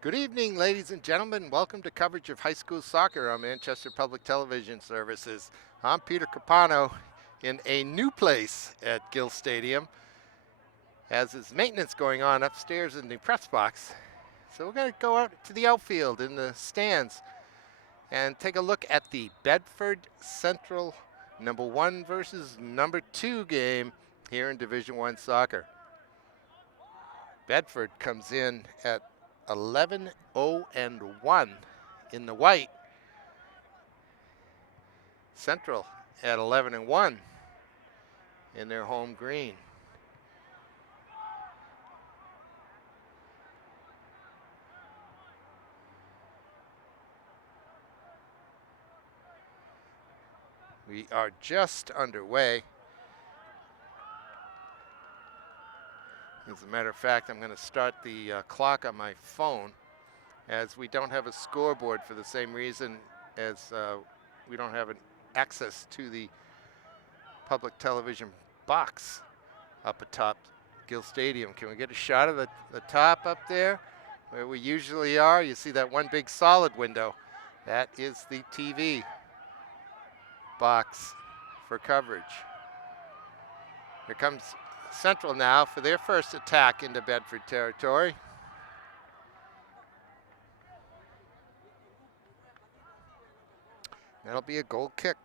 Good evening, ladies and gentlemen. Welcome to coverage of high school soccer on Manchester Public Television Services. I'm Peter Capano in a new place at Gill Stadium as is maintenance going on upstairs in the press box. So we're going to go out to the outfield in the stands and take a look at the Bedford Central number 1 versus number 2 game here in Division 1 soccer. Bedford comes in at 11-0-1 in the white. Central at 11-1 in their home green. We are just underway. As a matter of fact, I'm going to start the clock on my phone as we don't have a scoreboard for the same reason as we don't have access to the public television box up atop Gill Stadium. Can we get a shot of the top up there where we usually are? You see that one big solid window. That is the TV box for coverage. Here comes Central now for their first attack into Bedford territory. That'll be a goal kick.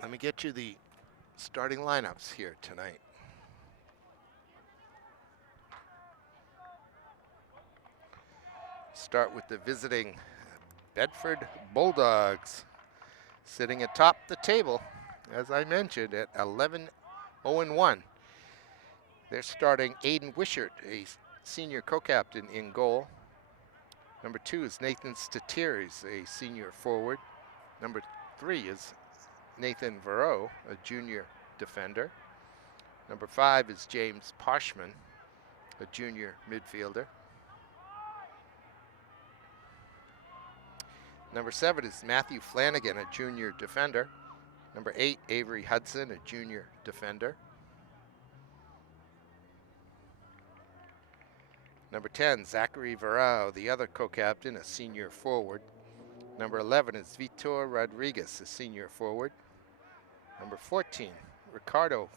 Let me get you the starting lineups here tonight. Start with the visiting Bedford Bulldogs, sitting atop the table, as I mentioned, at 11-0-1. They're starting Aiden Wishart, a senior co-captain, in goal. Number 2 is Nathan Statiris, a senior forward. Number 3 is Nathan Verow, a junior defender. Number 5 is James Poshman, a junior midfielder. Number 7 is Matthew Flanagan, a junior defender. Number 8, Avery Hudson, a junior defender. Number 10, Zachary Varao, the other co-captain, a senior forward. Number 11 is Vitor Rodriguez, a senior forward. Number 14, Ricardo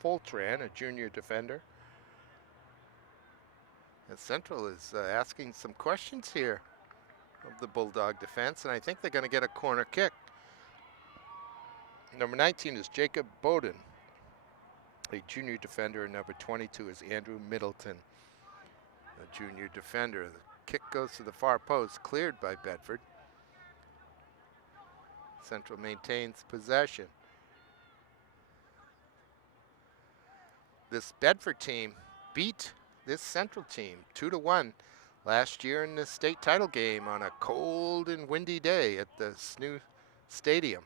Foltran, a junior defender. And Central is asking some questions here of the Bulldog defense, and I think they're going to get a corner kick. Number 19 is Jacob Bowden, a junior defender, and number 22 is Andrew Middleton, a junior defender. The kick goes to the far post, cleared by Bedford. Central maintains possession. This Bedford team beat this Central team 2-1 last year in the state title game on a cold and windy day at the SNU Stadium.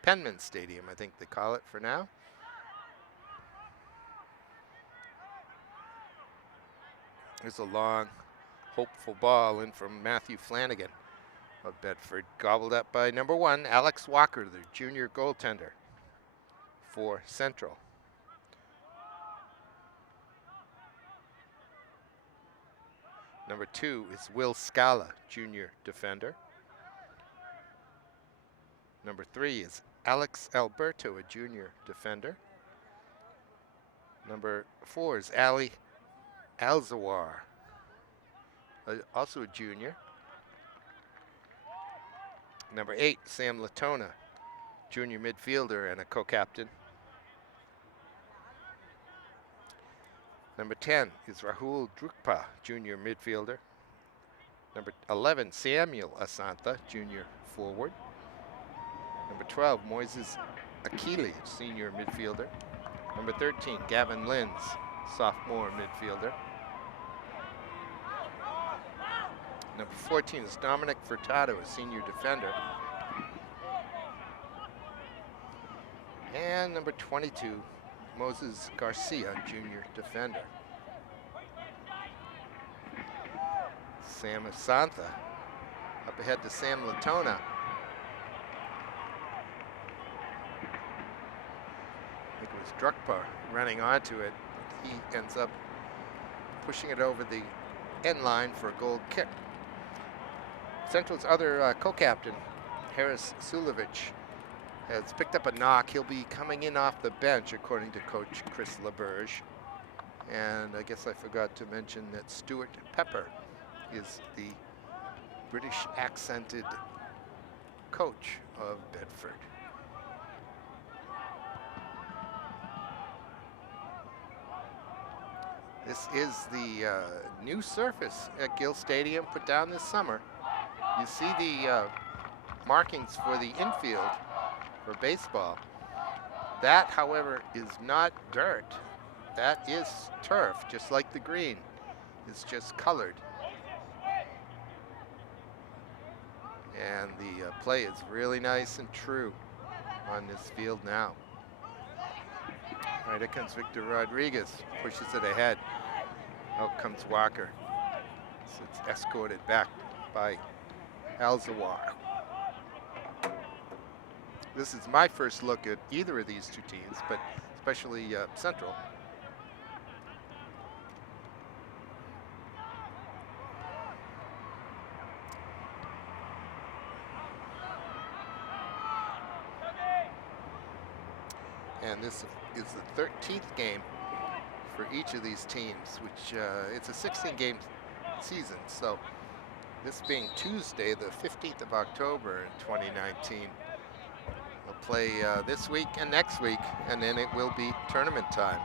Penman Stadium, I think they call it for now. There's a long, hopeful ball in from Matthew Flanagan of Bedford, gobbled up by number 1, Alex Walker, the junior goaltender for Central. Number 2 is Will Scala, junior defender. Number 3 is Alex Alberto, a junior defender. Number 4 is Ali Alzawar, also a junior. Number 8, Sam Latona, junior midfielder and a co-captain. Number 10 is Rahul Drukpa, junior midfielder. Number 11, Samuel Asantha, junior forward. Number 12, Moises Akili, senior midfielder. Number 13, Gavin Lins, sophomore midfielder. Number 14 is Dominic Furtado, a senior defender. And number 22, Moses Garcia, junior defender. Sam Asantha up ahead to Sam Latona. I think it was Drukpa running onto it. He ends up pushing it over the end line for a goal kick. Central's other co-captain, Harris Sulovich, has picked up a knock. He'll be coming in off the bench, according to Coach Chris LaBerge. And I guess I forgot to mention that Stuart Pepper is the British accented coach of Bedford. This is the new surface at Gill Stadium put down this summer. You see the markings for the infield for baseball. That, however, is not dirt. That is turf, just like the green. It's just colored. And the play is really nice and true on this field now. All right, here comes Victor Rodriguez, pushes it ahead. Out comes Walker. So it's escorted back by Alzawar. This is my first look at either of these two teams, but especially Central. And this is the 13th game for each of these teams, which it's a 16-game season. So this being Tuesday, the 15th of October in 2019, we'll play this week and next week, and then it will be tournament time.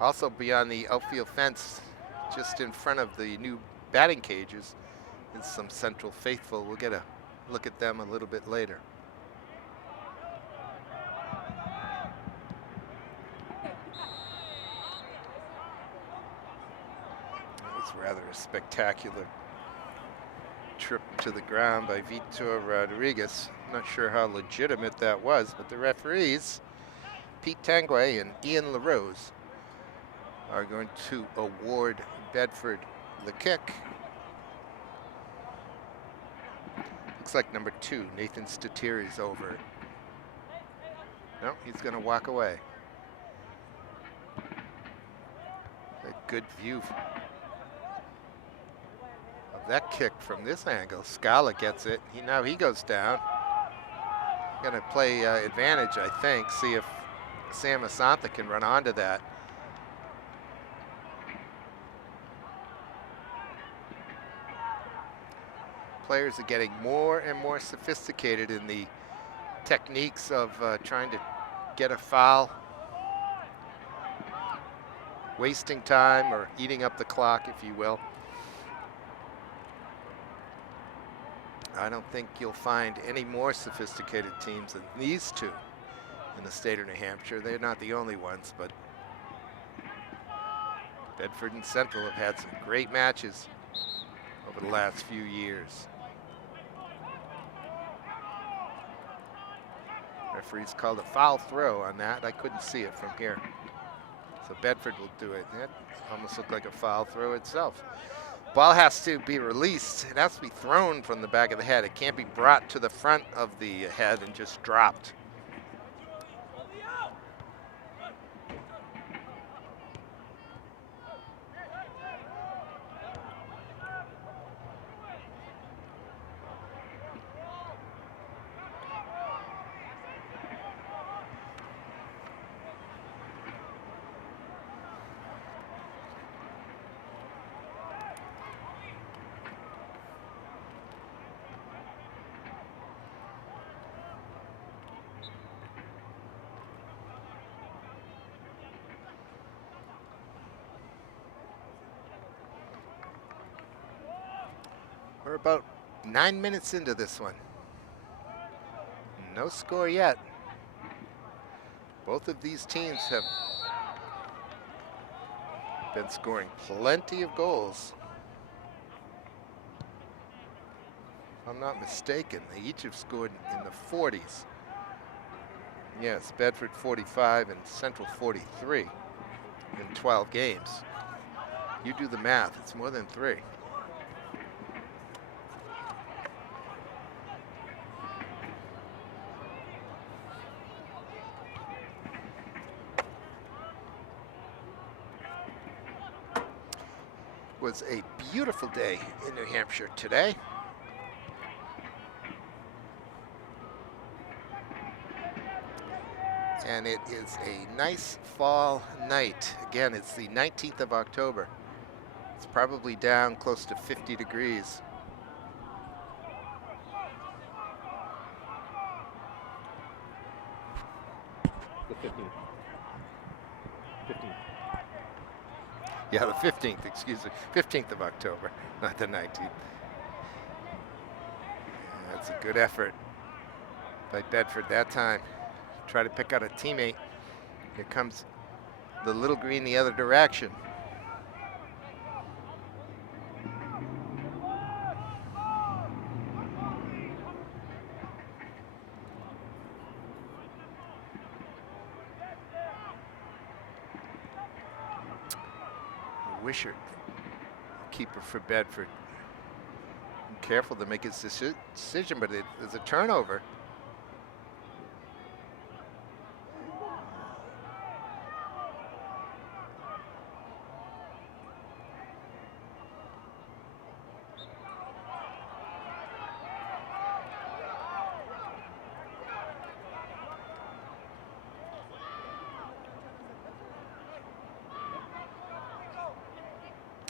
Also beyond the outfield fence, just in front of the new batting cages, is some Central faithful. We'll get a look at them a little bit later. It was rather a spectacular trip to the ground by Vitor Rodriguez. Not sure how legitimate that was, but the referees, Pete Tanguay and Ian LaRose, are going to award Bedford the kick. Looks like number 2, Nathan Statiri's over it. No, he's going to walk away. A good view of that kick from this angle. Scala gets it. Now he goes down. Going to play advantage, I think. See if Sam Asantha can run onto that. Players are getting more and more sophisticated in the techniques of trying to get a foul, wasting time or eating up the clock, if you will. I don't think you'll find any more sophisticated teams than these two in the state of New Hampshire. They're not the only ones, but Bedford and Central have had some great matches over the last few years. Referees called a foul throw on that. I couldn't see it from here. So Bedford will do it. That almost looked like a foul throw itself. Ball has to be released. It has to be thrown from the back of the head. It can't be brought to the front of the head and just dropped. We're about 9 minutes into this one. No score yet. Both of these teams have been scoring plenty of goals. If I'm not mistaken, they each have scored in the 40s. Yes, Bedford 45 and Central 43 in 12 games. You do the math, it's more than 3. was a beautiful day in New Hampshire today. And it is a nice fall night. Again, it's the 19th of October. It's probably down close to 50 degrees. The 15th. 15th. Yeah, the 15th, excuse me. 15th of October, not the 19th. That's a good effort by Bedford that time. Try to pick out a teammate. Here comes the little green the other direction. Wishart, keeper for Bedford. Careful to make his decision, but it is a turnover.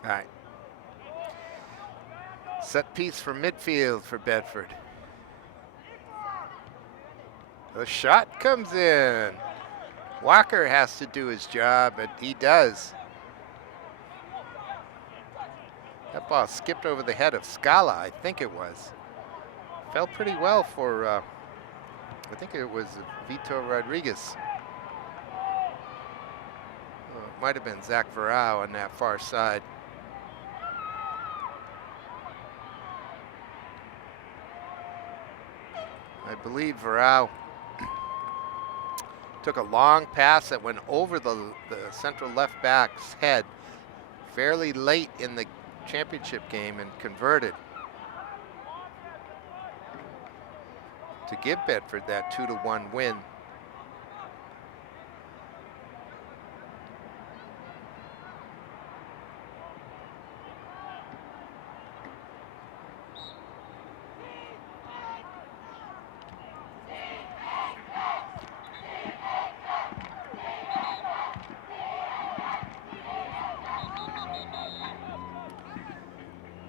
All right. Set piece for midfield for Bedford. The shot comes in. Walker has to do his job, and he does. That ball skipped over the head of Scala, I think it was. Fell pretty well for, I think it was Vito Rodriguez. Well, it might have been Zach Varau on that far side. I believe Varau took a long pass that went over the central left back's head fairly late in the championship game and converted to give Bedford that 2-1 win.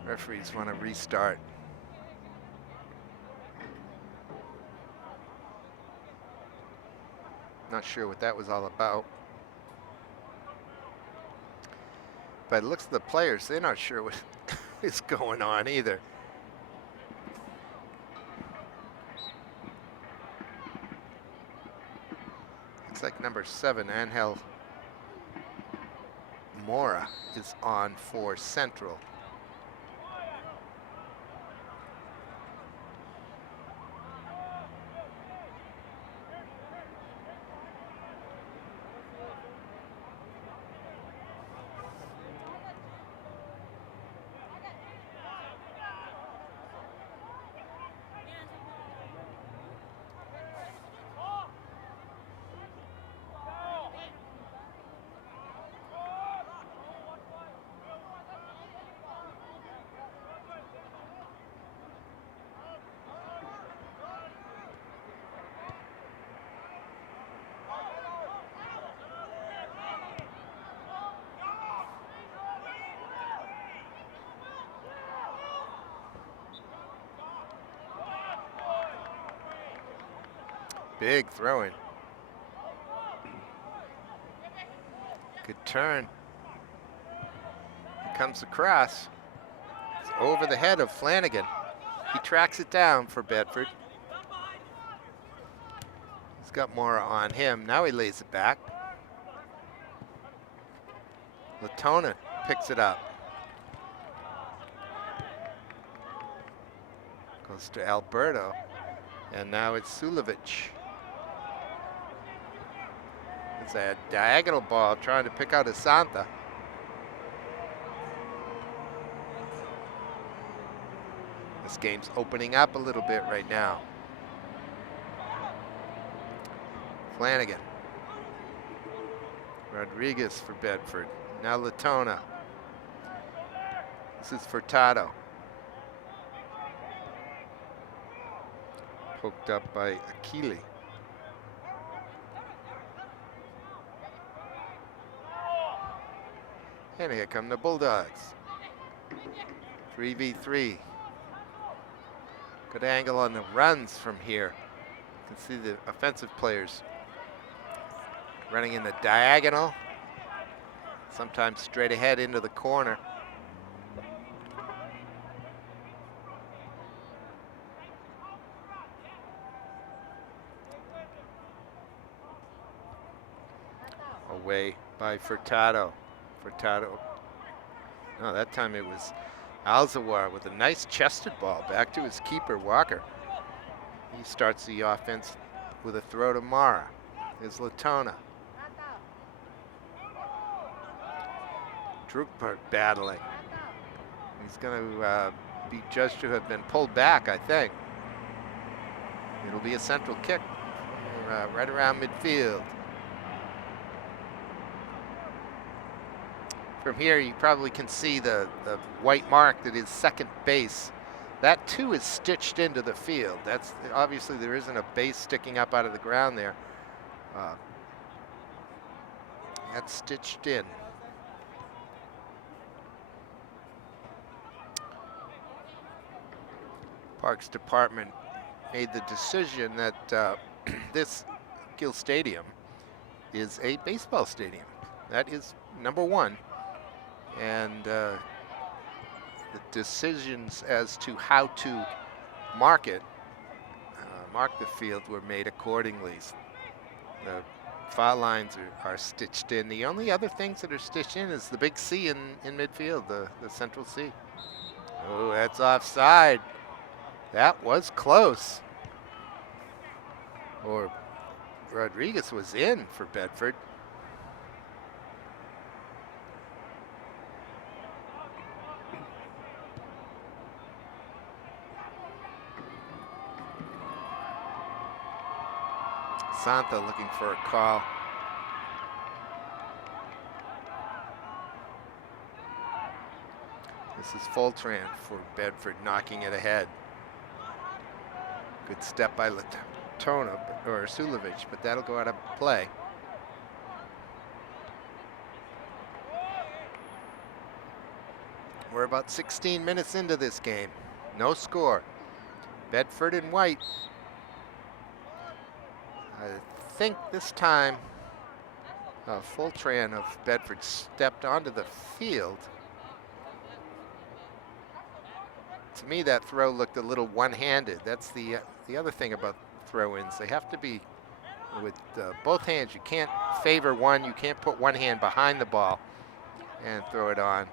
Referees want to restart. Not sure what that was all about. But it looks at the players, they're not sure what is going on either. Looks like number 7, Angel Mora, is on for Central. Big throw in. Good turn. Here comes the cross. It's over the head of Flanagan. He tracks it down for Bedford. He's got Mora on him. Now he lays it back. Latona picks it up. Goes to Alberto. And now it's Sulovich. It's a diagonal ball trying to pick out Asanta. This game's opening up a little bit right now. Flanagan. Rodriguez for Bedford. Now Latona. This is Furtado. Poked up by Akili. And here come the Bulldogs. 3v3. Good angle on the runs from here. You can see the offensive players running in the diagonal, sometimes straight ahead into the corner. Away by Furtado. Furtado. No, that time it was Alzawar with a nice chested ball back to his keeper, Walker. He starts the offense with a throw to Mara. Here's Latona. Drukpert battling. He's going to be judged to have been pulled back, I think. It'll be a central kick right around midfield. From here, you probably can see the white mark that is second base. That too is stitched into the field. That's obviously there isn't a base sticking up out of the ground there. That's stitched in. Parks Department made the decision that this Gill Stadium is a baseball stadium. That is number one. And the decisions as to how to mark it, mark the field, were made accordingly. The foul lines are stitched in. The only other things that are stitched in is the big C in midfield, the central C. Oh, that's offside. That was close. Or Rodriguez was in for Bedford. Santa looking for a call. This is Fultran for Bedford, knocking it ahead. Good step by Latona or Sulovich, but that'll go out of play. We're about 16 minutes into this game. No score. Bedford in white. I think this time Fultran of Bedford stepped onto the field. To me, that throw looked a little one-handed. That's the other thing about throw-ins. They have to be with both hands. You can't favor one. You can't put one hand behind the ball and throw it on.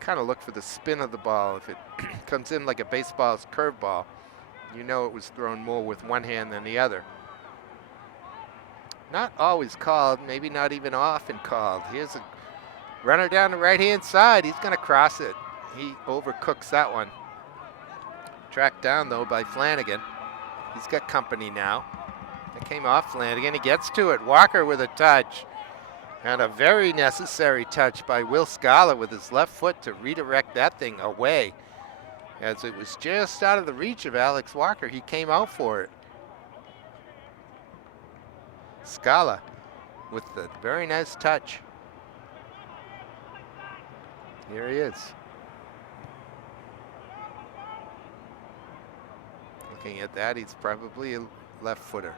Kind of look for the spin of the ball. If it comes in like a baseball's curveball, you know it was thrown more with one hand than the other. Not always called, maybe not even often called. Here's a runner down the right-hand side. He's going to cross it. He overcooks that one. Tracked down, though, by Flanagan. He's got company now. It came off Flanagan. He gets to it. Walker with a touch. And a very necessary touch by Will Scala with his left foot to redirect that thing away. As it was just out of the reach of Alex Walker, he came out for it. Scala with the very nice touch. Here he is. Looking at that, he's probably a left footer.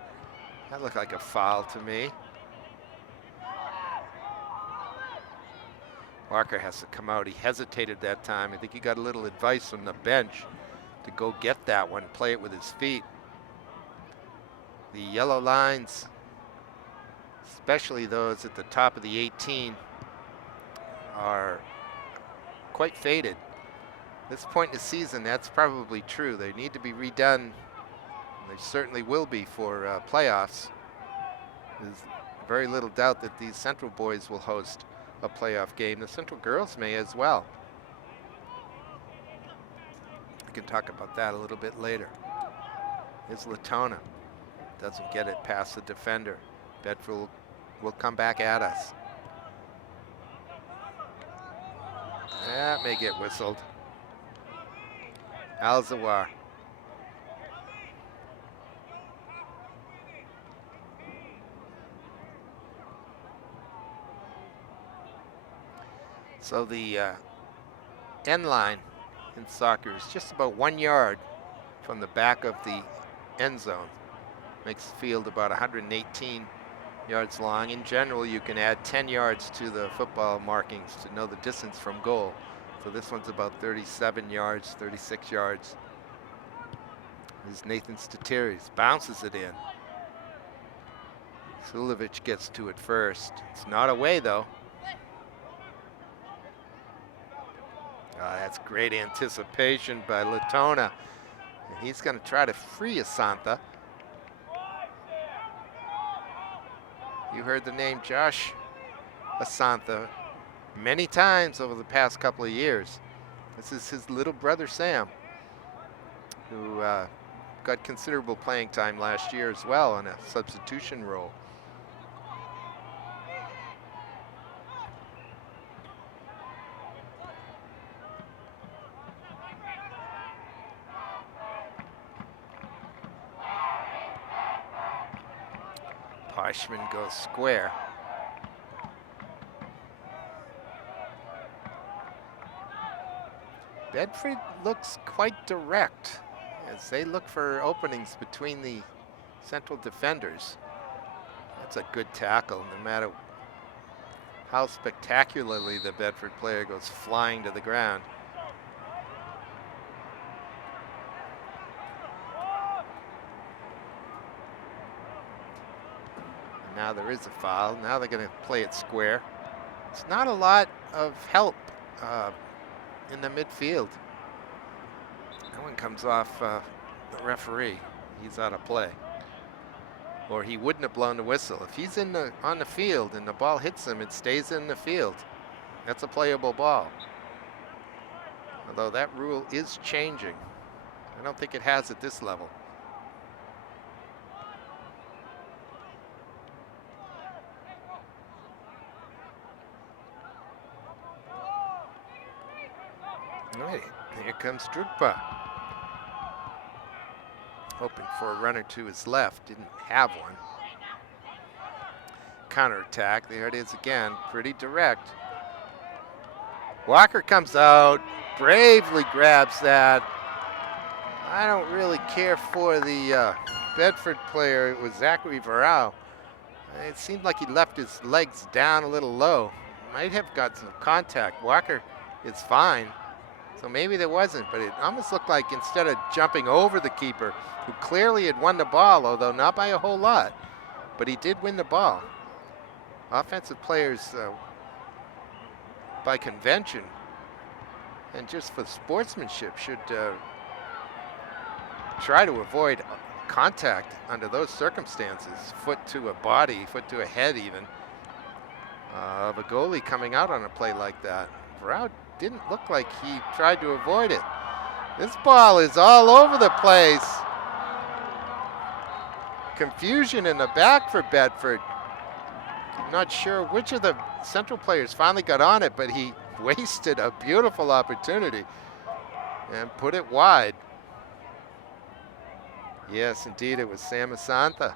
That looked like a foul to me. Walker has to come out. He hesitated that time. I think he got a little advice from the bench to go get that one, play it with his feet. The yellow lines, especially those at the top of the 18, are quite faded. At this point in the season, that's probably true. They need to be redone. They certainly will be for playoffs. There's very little doubt that these Central boys will host a playoff game. The Central girls may as well. We can talk about that a little bit later. Here's Latona. Doesn't get it past the defender. Bedford will come back at us. That may get whistled. Alzawar. So the end line in soccer is just about 1 yard from the back of the end zone. Makes the field about 118 yards long. In general, you can add 10 yards to the football markings to know the distance from goal. So this one's about 37 yards, 36 yards. This is Nathan Stateris, bounces it in. Sulovic gets to it first. It's not away though. That's great anticipation by Latona. And he's going to try to free Asantha. You heard the name Josh Asantha many times over the past couple of years. This is his little brother Sam, who got considerable playing time last year as well in a substitution role. Poshman goes square. Bedford looks quite direct as they look for openings between the central defenders. That's a good tackle, no matter how spectacularly the Bedford player goes flying to the ground. And now there is a foul. Now they're going to play it square. It's not a lot of help in the midfield. That one comes off the referee. He's out of play. Or he wouldn't have blown the whistle. If he's on the field and the ball hits him, it stays in the field. That's a playable ball. Although that rule is changing. I don't think it has at this level. All right, here comes Drukpa. Hoping for a runner to his left, didn't have one. Counterattack, there it is again, pretty direct. Walker comes out, bravely grabs that. I don't really care for the Bedford player. It was Zachary Varao. It seemed like he left his legs down a little low. Might have got some contact. Walker is fine. So maybe there wasn't, but it almost looked like instead of jumping over the keeper, who clearly had won the ball, although not by a whole lot, but he did win the ball. Offensive players, by convention, and just for sportsmanship, should try to avoid contact under those circumstances. Foot to a body, foot to a head even, of a goalie coming out on a play like that. Varao didn't look like he tried to avoid it. This ball is all over the place. Confusion in the back for Bedford. Not sure which of the central players finally got on it, but he wasted a beautiful opportunity and put it wide. Yes, indeed, it was Sam Asantha.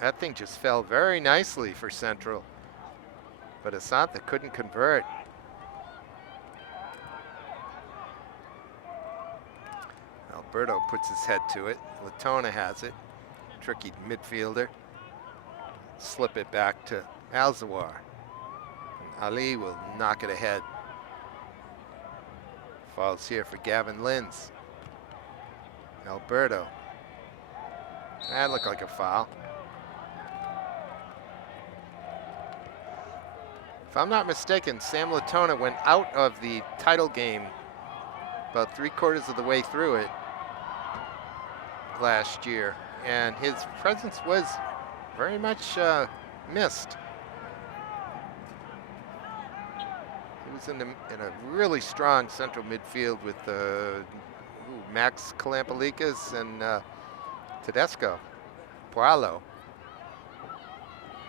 That thing just fell very nicely for Central, but Asantha couldn't convert. Alberto puts his head to it. Latona has it. Tricky midfielder. Slip it back to Alzawar. Ali will knock it ahead. Falls here for Gavin Linz. Alberto. That looked like a foul. If I'm not mistaken, Sam Latona went out of the title game about 3/4 of the way through it last year, and his presence was very much missed. He was in a really strong central midfield with Max Kalampalikas and Tedesco, Poalo.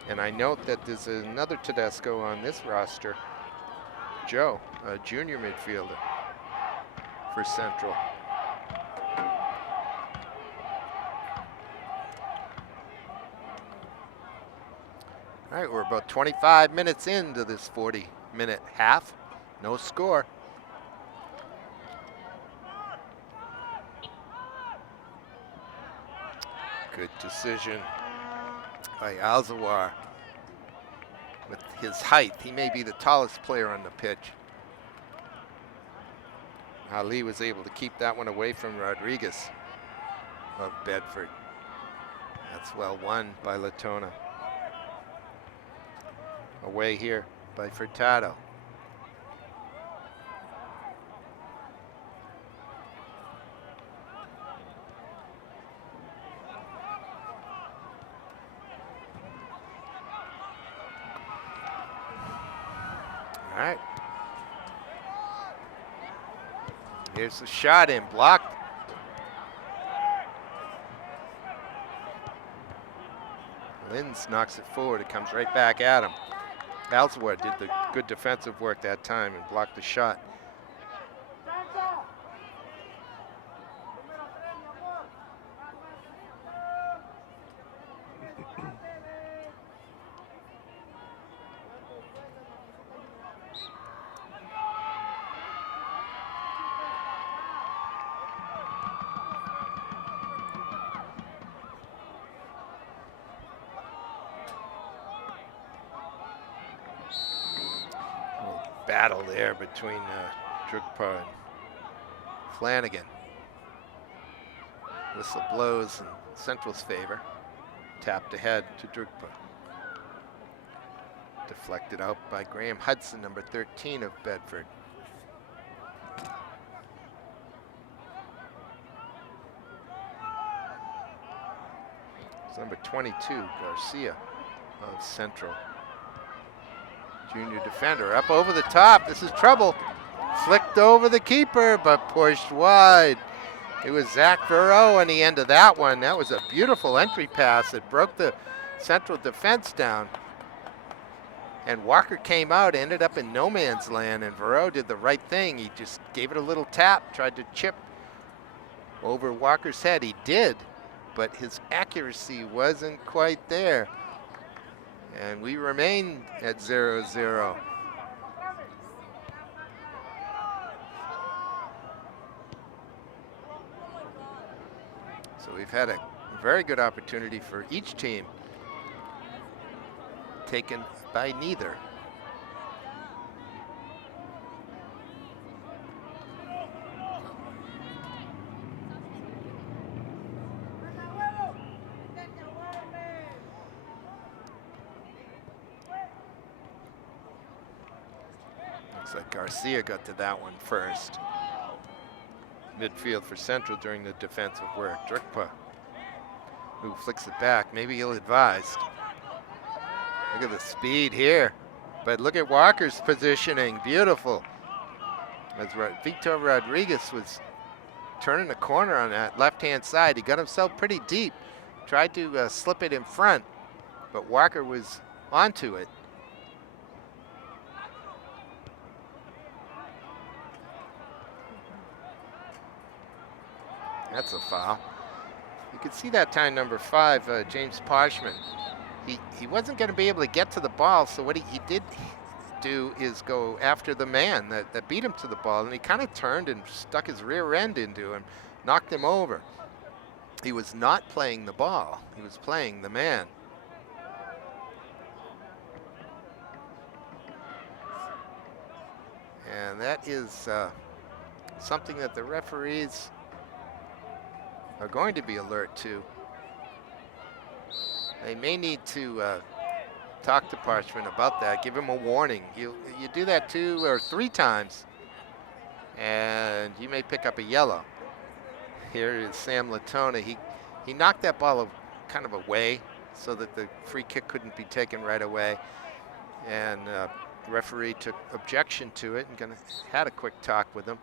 And I note that there's another Tedesco on this roster. Joe, a junior midfielder for Central. All right, we're about 25 minutes into this 40-minute half. No score. Good decision by Alzawar. With his height, he may be the tallest player on the pitch. Ali was able to keep that one away from Rodriguez of Bedford. That's well won by Latona. Away here by Furtado. All right. Here's the shot in, blocked. Linz knocks it forward. It comes right back at him. Alzawar did the good defensive work that time and blocked the shot. Battle there between Drukpa and Flanagan. Whistle blows in Central's favor. Tapped ahead to Drukpa. Deflected out by Graham Hudson, number 13 of Bedford. It's number 22, Garcia of Central. Junior defender up over the top. This is trouble. Flicked over the keeper, but pushed wide. It was Zach Verreau on the end of that one. That was a beautiful entry pass that broke the Central defense down. And Walker came out, ended up in no man's land, and Verreau did the right thing. He just gave it a little tap, tried to chip over Walker's head. He did, but his accuracy wasn't quite there. And we remain at 0-0. So we've had a very good opportunity for each team, taken by neither. Looks like Garcia got to that one first. Midfield for Central during the defensive work. Drukpa, who flicks it back. Maybe he'll advise. Look at the speed here. But look at Walker's positioning. Beautiful. As Victor Rodriguez was turning the corner on that left-hand side, he got himself pretty deep. Tried to slip it in front, but Walker was onto it. That's a foul. You could see that time number 5, James Poshman. He wasn't going to be able to get to the ball, so what he did do is go after the man that beat him to the ball, and he kind of turned and stuck his rear end into him, knocked him over. He was not playing the ball. He was playing the man. And that is something that the referees are going to be alert to. They may need to talk to Parchment about that, give him a warning. You do that 2 or 3 times, and you may pick up a yellow. Here is Sam Latona. He knocked that ball kind of away so that the free kick couldn't be taken right away, and the referee took objection to it and had a quick talk with him.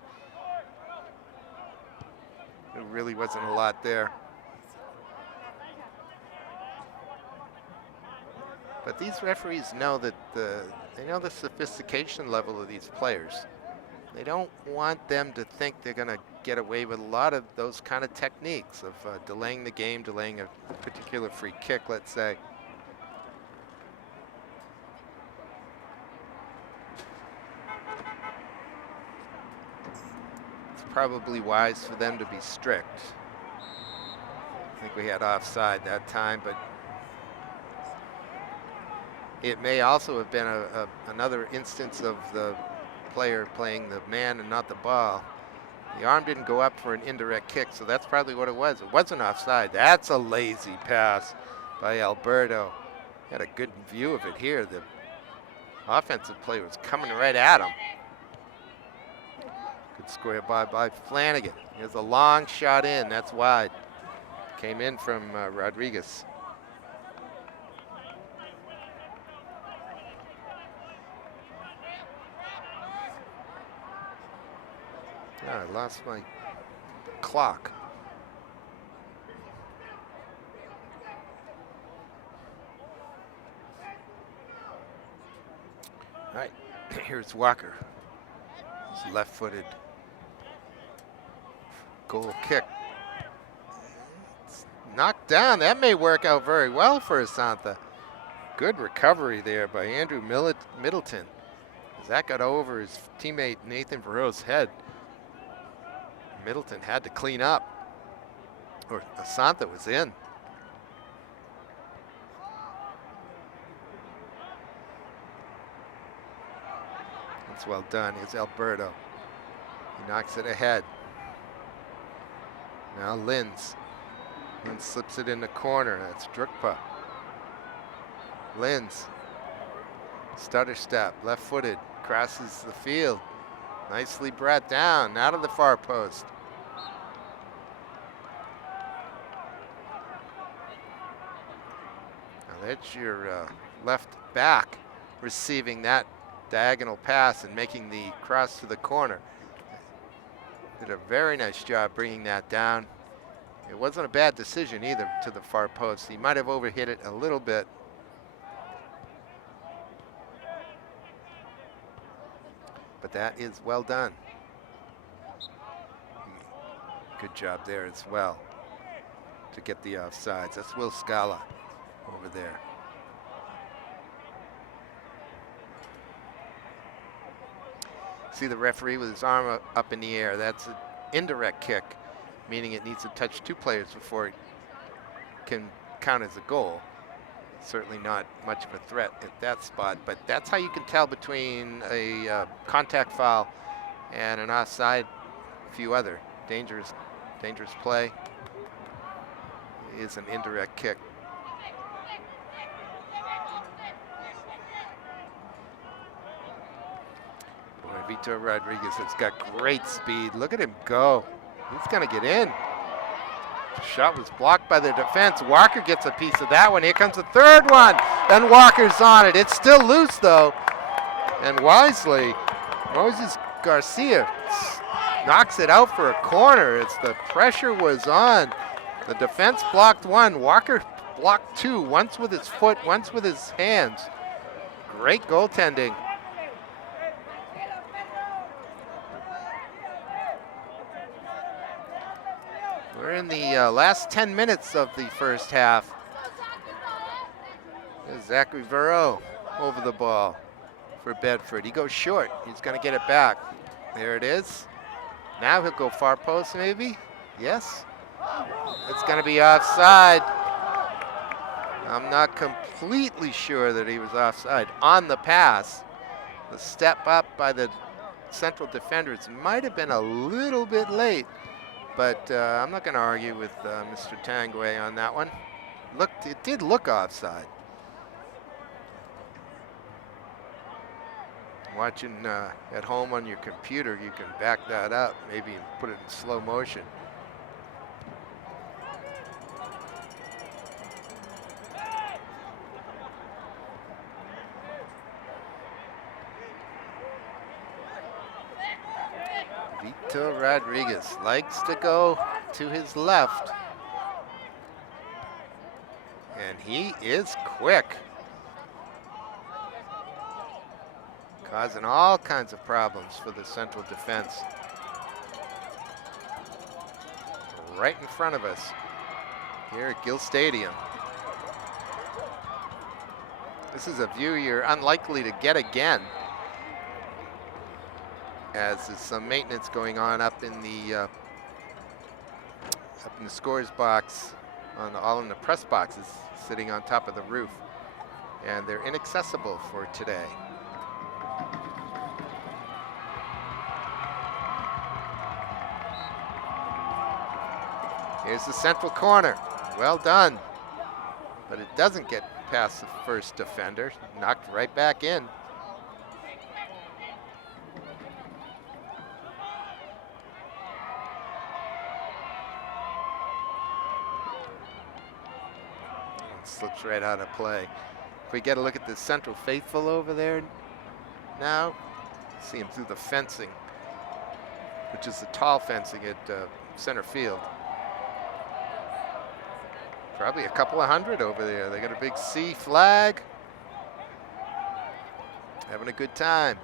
There really wasn't a lot there. But these referees know that they know the sophistication level of these players. They don't want them to think they're going to get away with a lot of those kind of techniques of delaying the game, delaying a particular free kick, let's say. It's probably wise for them to be strict. I think we had offside that time, but it may also have been another instance of the player playing the man and not the ball. The arm didn't go up for an indirect kick, so that's probably what it was. It wasn't offside. That's a lazy pass by Alberto. Had a good view of it here. The offensive player was coming right at him. Good square by Flanagan. Here's a long shot in. That's wide. Came in from Rodriguez. I lost my clock. All right, here's Walker. He's left-footed. Goal kick. It's knocked down. That may work out very well for Asantha. Good recovery there by Andrew Middleton. That got over his teammate Nathan Verreaux's head. Middleton had to clean up, or Asantha was in. That's well done. It's Alberto. He knocks it ahead. Now Linz. Linz slips it in the corner. That's Drukpa. Linz. Stutter step, left-footed, crosses the field. Nicely brought down, out of the far post. Now that's your left back receiving that diagonal pass and making the cross to the corner. Did a very nice job bringing that down. It wasn't a bad decision either to the far post. He might have overhit it a little bit. But that is well done. Good job there as well to get the offsides. That's Will Scala over there. See the referee with his arm up in the air. That's an indirect kick, meaning it needs to touch two players before it can count as a goal. Certainly not much of a threat at that spot, but that's how you can tell between a contact foul and an offside. A few other dangerous play is an indirect kick. Boy, Vitor Rodriguez has got great speed. Look at him go. He's gonna get in. The shot was blocked by the defense. Walker gets a piece of that one. Here comes the third one. And Walker's on it. It's still loose, though. And wisely, Moses Garcia knocks it out for a corner. It's the pressure was on. The defense blocked one. Walker blocked two. Once with his foot, once with his hands. Great goaltending. We're in the last 10 minutes of the first half. There's Zachary Verreaux over the ball for Bedford. He goes short. He's going to get it back. There it is. Now he'll go far post maybe. Yes. It's going to be offside. I'm not completely sure that he was offside on the pass. The step up by the central defenders might have been a little bit late. But I'm not going to argue with Mr. Tanguay on that one. It did look offside. Watching at home on your computer, you can back that up, maybe put it in slow motion. Vitor Rodriguez likes to go to his left. And he is quick. causing all kinds of problems for the Central defense. Right in front of us here at Gill Stadium. This is a view you're unlikely to get again, as there's some maintenance going on up in the scores box, all in the press boxes, sitting on top of the roof, and they're inaccessible for today. Here's the Central corner. Well done. But it doesn't get past the first defender. Knocked right back in. It slips right out of play. If we get a look at the Central faithful over there now, see him through the fencing, which is the tall fencing at center field. Probably a couple of hundred over there. They got a big C flag. Having a good time.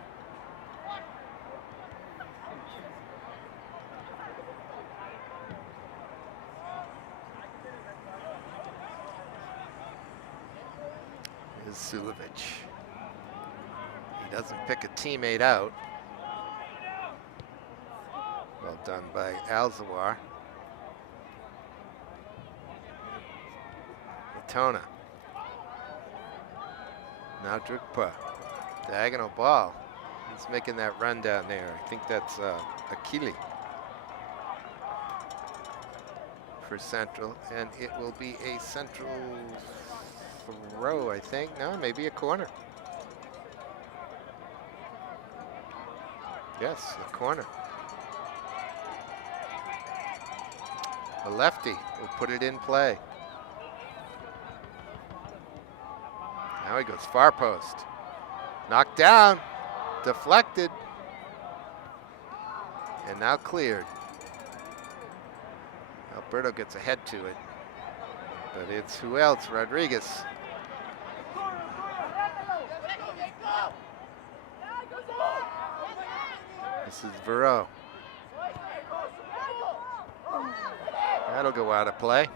Here's Sulovich. He doesn't pick a teammate out. Well done by Alzawar. Tona. Now Drukpa. Diagonal ball. He's making that run down there. I think that's Akili for Central. And it will be a Central throw, I think. No, maybe a corner. Yes, a corner. A lefty will put it in play. Now he goes far post. Knocked down, deflected, and now cleared. Alberto gets ahead to it, but it's who else? Rodriguez. This is Verreau. That'll go out of play.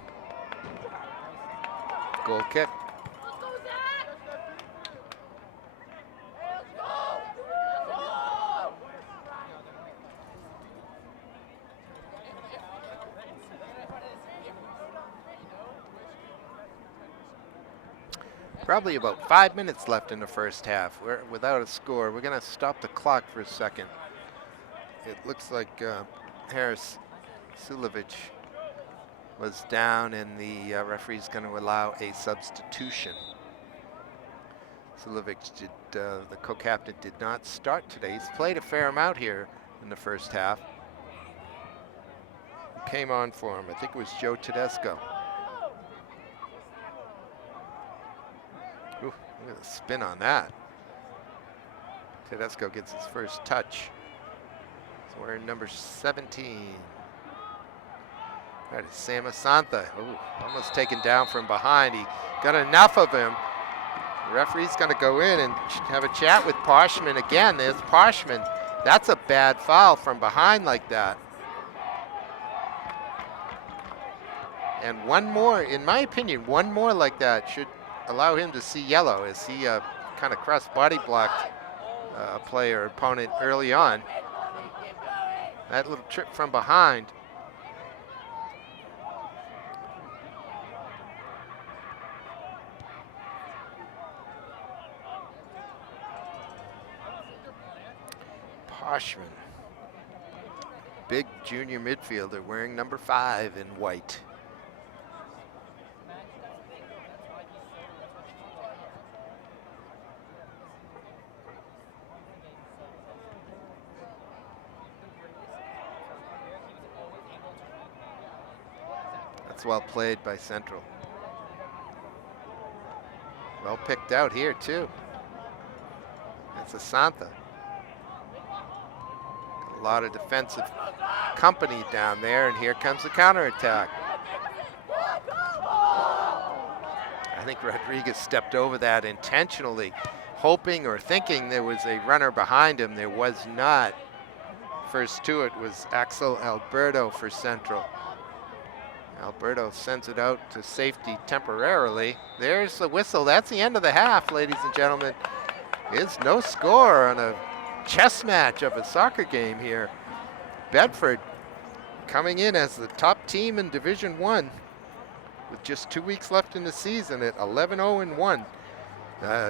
Goal kick. Probably about 5 minutes left in the first half. We're without a score. We're going to stop the clock for a second. It looks like Harris Sulovich was down, and the referee's going to allow a substitution. Sulovich, the co-captain, did not start today. He's played a fair amount here in the first half. Came on for him. I think it was Joe Tedesco. Ooh, look at the spin on that. Tedesco gets his first touch. So we're in number 17. That is Sam Asantha. Ooh, almost taken down from behind. He got enough of him. The referee's going to go in and have a chat with Parshman again. There's Parshman. That's a bad foul from behind like that. And one more, in my opinion, one more like that should allow him to see yellow, as he kind of cross-body blocked a player opponent early on. That little trip from behind. Parshman, big junior midfielder wearing number 5 in white. That's well played by Central. Well picked out here too. That's Asantha. A lot of defensive company down there, and here comes the counterattack. I think Rodriguez stepped over that intentionally. hoping or thinking there was a runner behind him. There was not. First to it was Axel Alberto for Central. Alberto sends it out to safety temporarily. There's the whistle. That's the end of the half, ladies and gentlemen. It's no score on a chess match of a soccer game here. Bedford coming in as the top team in Division 1 with just 2 weeks left in the season at 11-0-1.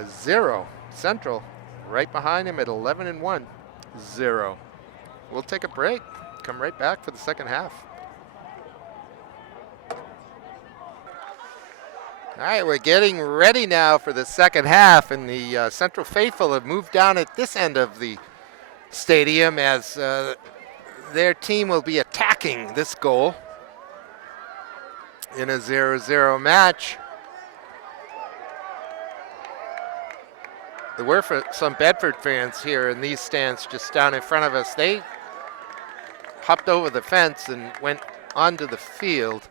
0. Central right behind him at 11-1. 0. We'll take a break. Come right back for the second half. All right, we're getting ready now for the second half, and the Central Faithful have moved down at this end of the stadium as their team will be attacking this goal in a 0-0 match. There were some Bedford fans here in these stands just down in front of us. They hopped over the fence and went onto the field.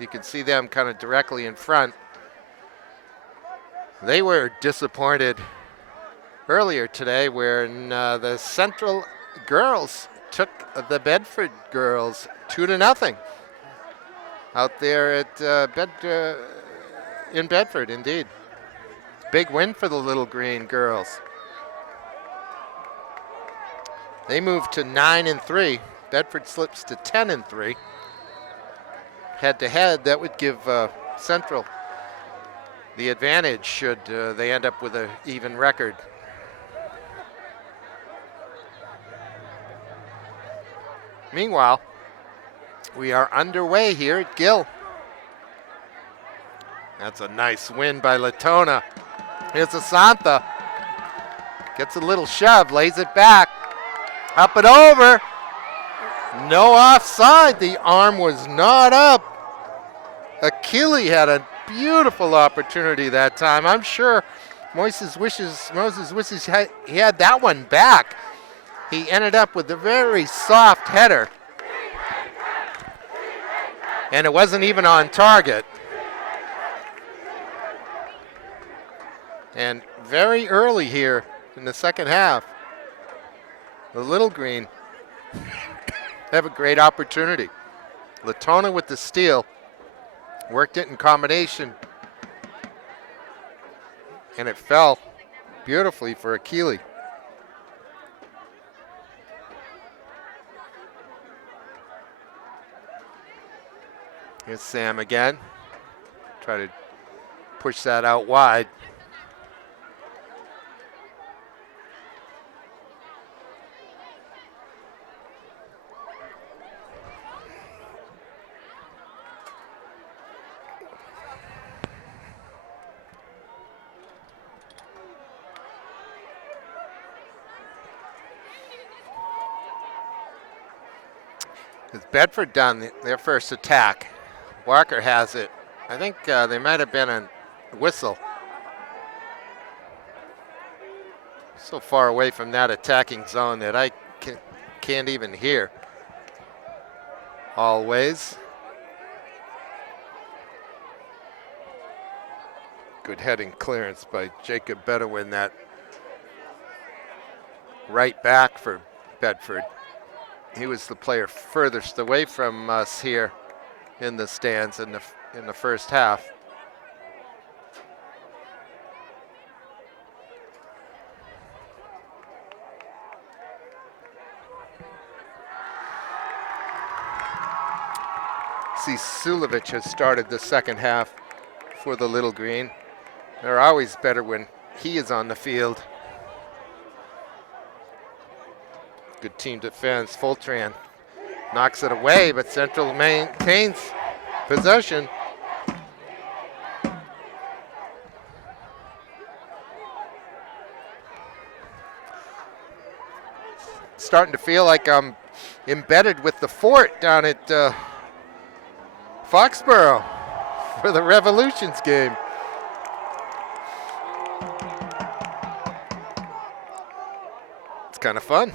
You can see them kind of directly in front. They were disappointed earlier today when the Central girls took the Bedford girls 2-0 out there at in Bedford, indeed. Big win for the Little Green girls. They moved to 9-3. Bedford slips to 10-3. Head-to-head, that would give Central the advantage should they end up with an even record. Meanwhile, we are underway here at Gill. That's a nice win by Latona. Here's Asantha. Gets a little shove, lays it back. Up and over. No offside. The arm was not up. Achille had a beautiful opportunity that time. I'm sure Moses wishes he had that one back. He ended up with a very soft header. And it wasn't even on target. And very early here in the second half, the Little Green have a great opportunity. Latona with the steal, worked it in combination, and it fell beautifully for Achille. Here's Sam again. Try to push that out wide. It's Bedford done their first attack. Walker has it. I think there might have been a whistle. So far away from that attacking zone that I can't even hear. Always. Good heading clearance by Jacob Bedouin, that right back for Bedford. He was the player furthest away from us here in the stands in the first half. See, Sulovich has started the second half for the Little Green. They're always better when he is on the field. Good team defense. Fultran knocks it away, but Central maintains possession. Starting to feel like I'm embedded with the fort down at Foxborough for the Revolutions game. It's kind of fun.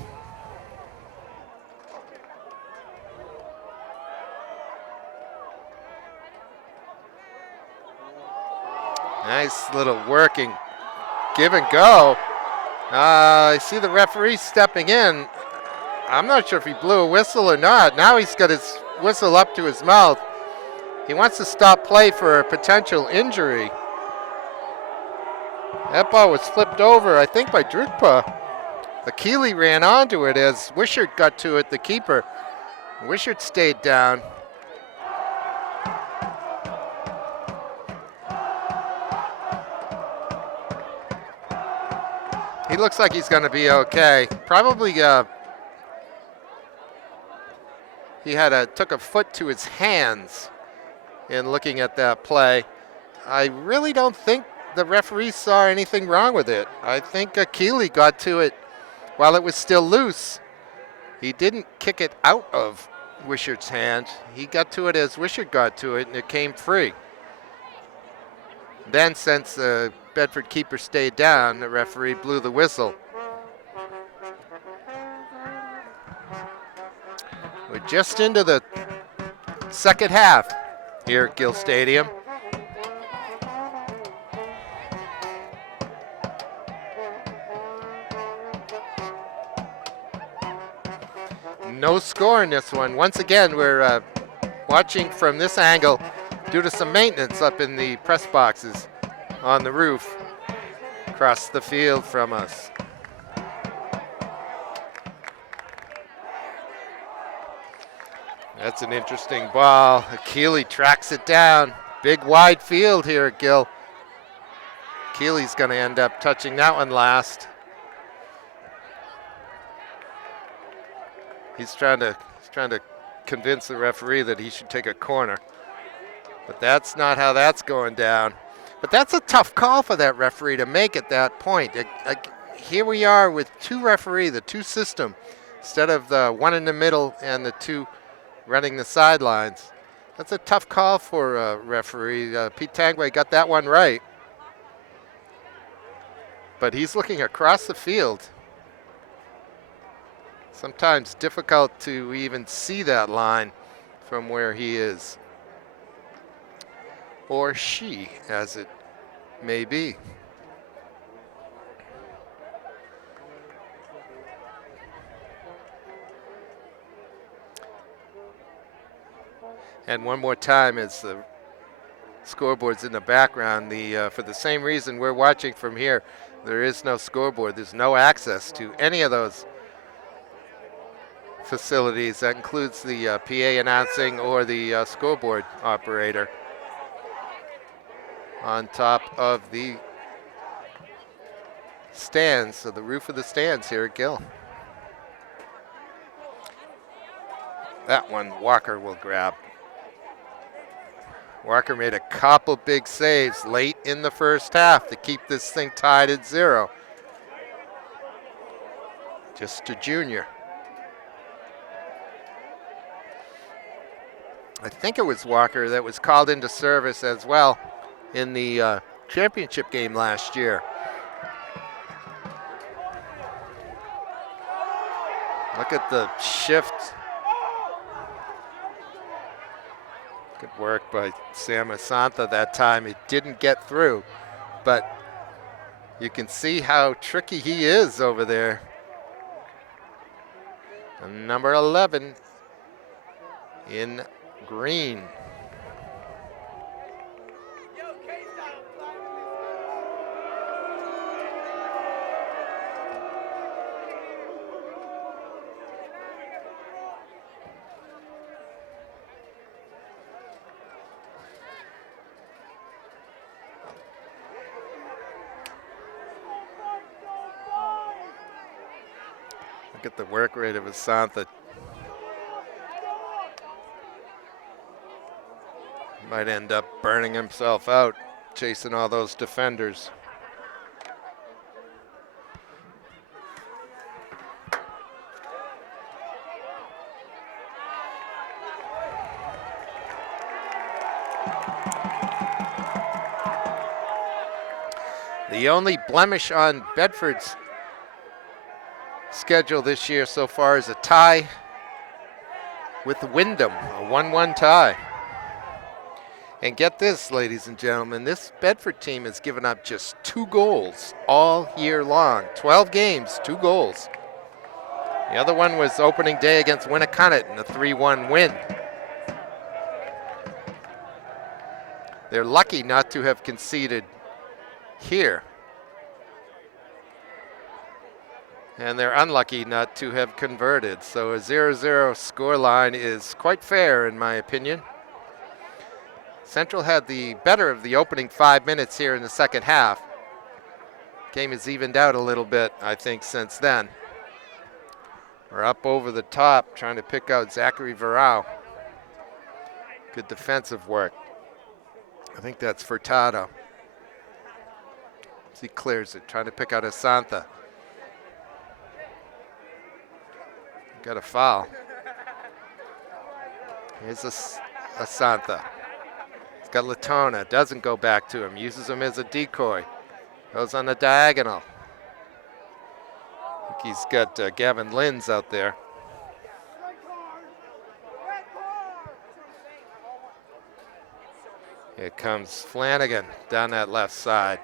Nice little working give and go. I see the referee stepping in. I'm not sure if he blew a whistle or not. Now he's got his whistle up to his mouth. He wants to stop play for a potential injury. That ball was flipped over, I think, by Drukpa. Akili ran onto it as Wishart got to it, the keeper. Wishart stayed down. He looks like he's going to be okay. Probably he took a foot to his hands in looking at that play. I really don't think the referee saw anything wrong with it. I think Akili got to it while it was still loose. He didn't kick it out of Wishart's hand. He got to it as Wishart got to it, and it came free. Then, since the Bedford keeper stayed down, the referee blew the whistle. We're just into the second half here at Gill Stadium. No score in this one. Once again, we're watching from this angle due to some maintenance up in the press boxes on the roof across the field from us. That's an interesting ball. Akili tracks it down. Big wide field here at Gill. Akili's going to end up touching that one last. He's trying to convince the referee that he should take a corner. But that's not how that's going down. But that's a tough call for that referee to make at that point. Here we are with the two system, instead of the one in the middle and the two running the sidelines. That's a tough call for a referee. Pete Tangway got that one right. But he's looking across the field. Sometimes difficult to even see that line from where he is. Or she, as it may be. And one more time, as the scoreboard's in the background, for the same reason we're watching from here, there is no scoreboard. There's no access to any of those facilities. That includes the PA announcing or the scoreboard operator on top of the stands, so the roof of the stands here at Gill. That one Walker will grab. Walker made a couple big saves late in the first half to keep this thing tied at 0. Just a junior. I think it was Walker that was called into service as well in the championship game last year. Look at the shift. Good work by Sam Asantha that time. It didn't get through, but you can see how tricky he is over there. And number 11 in green. Look at the work rate of Asantha. Might end up burning himself out, chasing all those defenders. The only blemish on Bedford's schedule this year so far is a tie with Wyndham, a 1-1 tie. And get this, ladies and gentlemen, this Bedford team has given up just 2 goals all year long. 12 games, 2 goals. The other one was opening day against Winnicott in a 3-1 win. They're lucky not to have conceded here. And they're unlucky not to have converted. So a 0-0 scoreline is quite fair in my opinion. Central had the better of the opening 5 minutes here in the second half. Game has evened out a little bit, I think, since then. We're up over the top, trying to pick out Zachary Varao. Good defensive work. I think that's Furtado. He clears it, trying to pick out Asantha. Got a foul. Here's Asantha. He's got Latona, doesn't go back to him, uses him as a decoy. Goes on the diagonal. I think he's got Gavin Linz out there. Here comes Flanagan down that left side.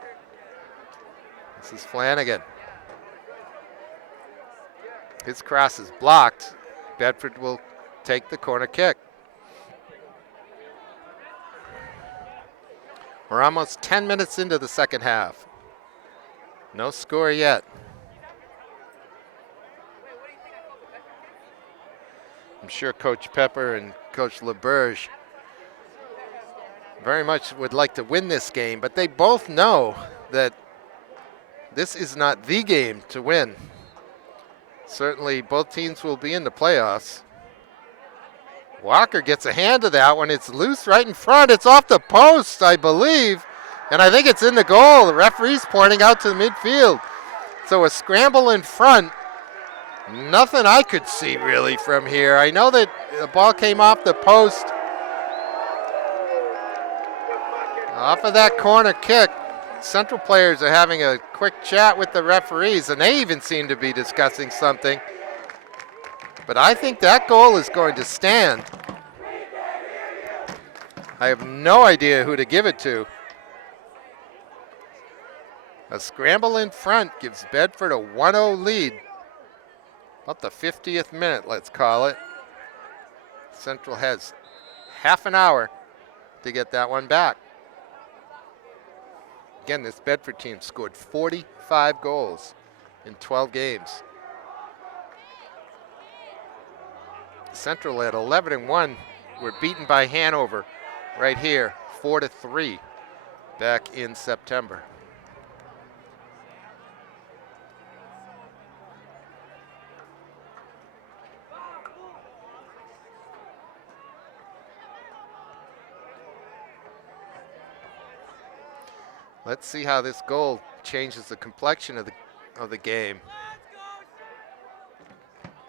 This is Flanagan. His cross is blocked. Bedford will take the corner kick. We're almost 10 minutes into the second half. No score yet. I'm sure Coach Pepper and Coach LeBurge very much would like to win this game, but they both know that this is not the game to win. Certainly both teams will be in the playoffs. Walker gets a hand to that one. It's loose right in front. It's off the post, I believe. And I think it's in the goal. The referee's pointing out to the midfield. So a scramble in front. Nothing I could see really from here. I know that the ball came off the post. Off of that corner kick. Central players are having a quick chat with the referees, and they even seem to be discussing something. But I think that goal is going to stand. I have no idea who to give it to. A scramble in front gives Bedford a 1-0 lead. About the 50th minute, let's call it. Central has half an hour to get that one back. Again, this Bedford team scored 45 goals in 12 games. Central at 11-1 were beaten by Hanover right here, 4-3 back in September. Let's see how this goal changes the complexion of the game.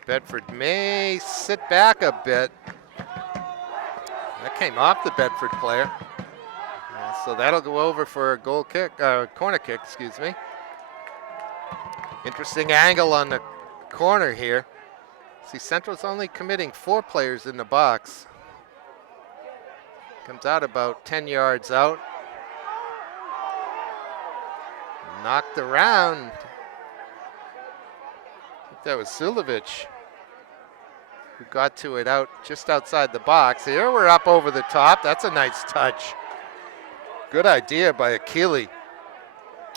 Bedford may sit back a bit. That came off the Bedford player. So that'll go over for a goal kick, corner kick, excuse me. Interesting angle on the corner here. See, Central's only committing 4 players in the box. Comes out about 10 yards out. Knocked around. I think that was Silovich who got to it out just outside the box. Here we're up over the top. That's a nice touch. Good idea by Achille.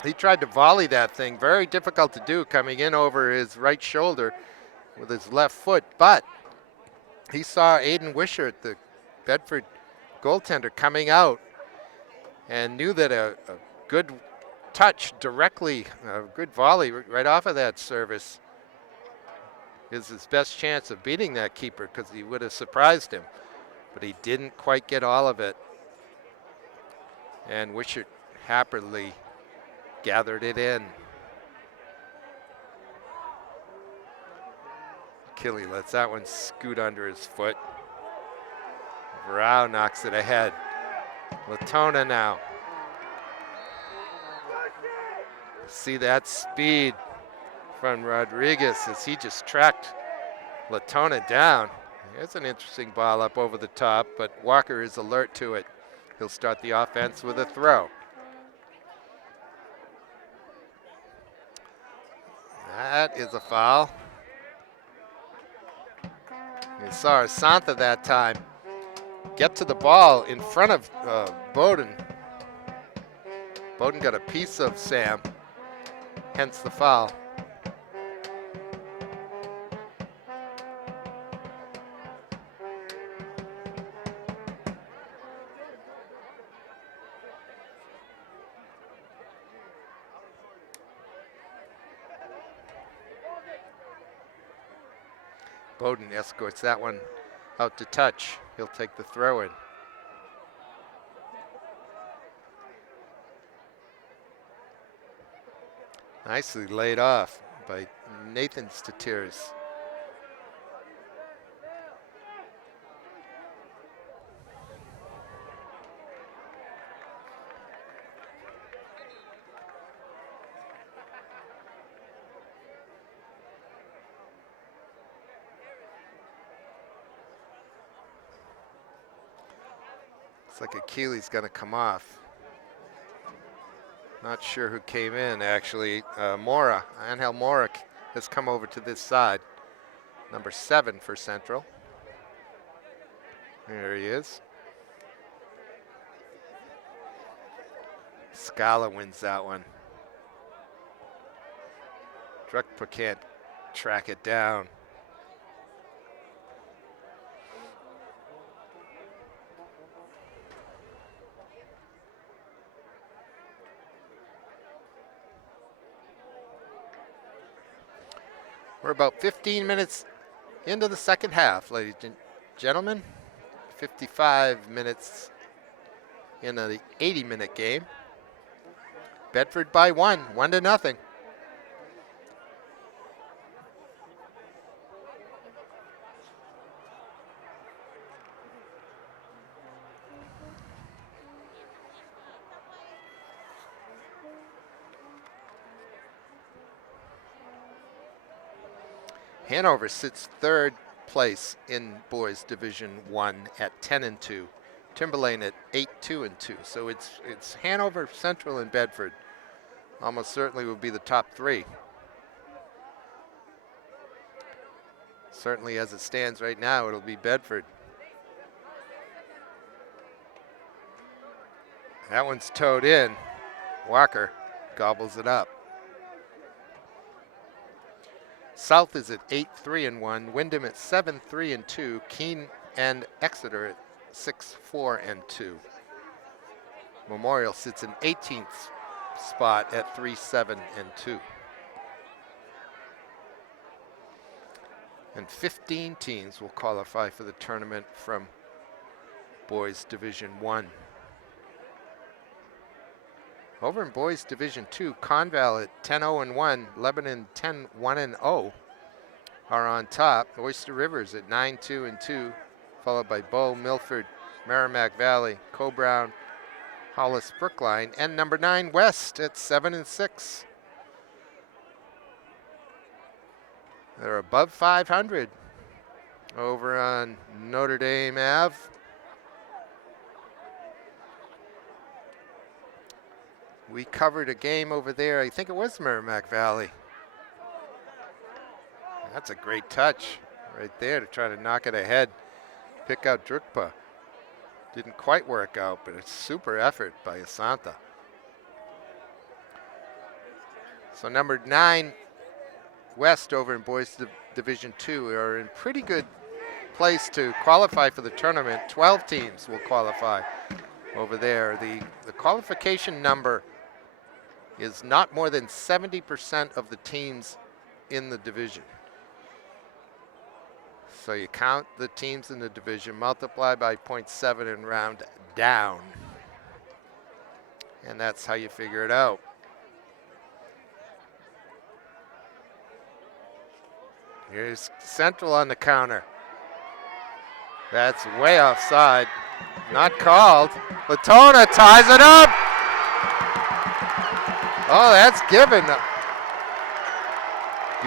He tried to volley that thing. Very difficult to do coming in over his right shoulder with his left foot. But he saw Aiden Wishart, the Bedford goaltender, coming out and knew that a good touch directly, a good volley right off of that service is his best chance of beating that keeper, because he would have surprised him. But he didn't quite get all of it. And Wishart happily gathered it in. Achille lets that one scoot under his foot. Varao knocks it ahead. Latona now. See that speed from Rodriguez as he just tracked Latona down. Here's an interesting ball up over the top, but Walker is alert to it. He'll start the offense with a throw. That is a foul. You saw Asantha that time get to the ball in front of Bowden. Bowden got a piece of Sam, hence the foul. Bowden escorts that one out to touch. He'll take the throw in. Nicely laid off by Nathan Statiris. Looks like Achilles gonna come off. Not sure who came in actually. Mora, Angel Mora has come over to this side. Number 7 for Central. There he is. Scala wins that one. Drukpa can't track it down. We're about 15 minutes into the second half, ladies and gentlemen. 55 minutes in the 80-minute game. Bedford by 1-0. Hanover sits third place in boys Division 1 at 10-2. Timberlane at 8-2-2. So it's Hanover, Central, and Bedford. Almost certainly will be the top 3. Certainly as it stands right now, it'll be Bedford. That one's towed in. Walker gobbles it up. South is at 8-3-1. Wyndham at 7-3-2. Keene and Exeter at 6-4-2. Memorial sits in 18th spot at 3-7-2. And 15 teams will qualify for the tournament from Boys Division 1. Over in Boys Division 2, Conval at 10-0-1, Lebanon 10-1-0 are on top. Oyster Rivers at 9-2-2, followed by Bow, Milford, Merrimack Valley, Coe-Brown, Hollis Brookline, and number 9 West at 7-6. They're above 500 over on Notre Dame Ave. We covered a game over there. I think it was Merrimack Valley. That's a great touch right there to try to knock it ahead. Pick out Drukpa. Didn't quite work out, but it's super effort by Asantha. So number 9 West over in Boys Division 2 are in pretty good place to qualify for the tournament. 12 teams will qualify over there. The qualification number is not more than 70% of the teams in the division. So you count the teams in the division, multiply by 0.7 and round down. And that's how you figure it out. Here's Central on the counter. That's way offside. Not called. Latona ties it up. Oh, that's given.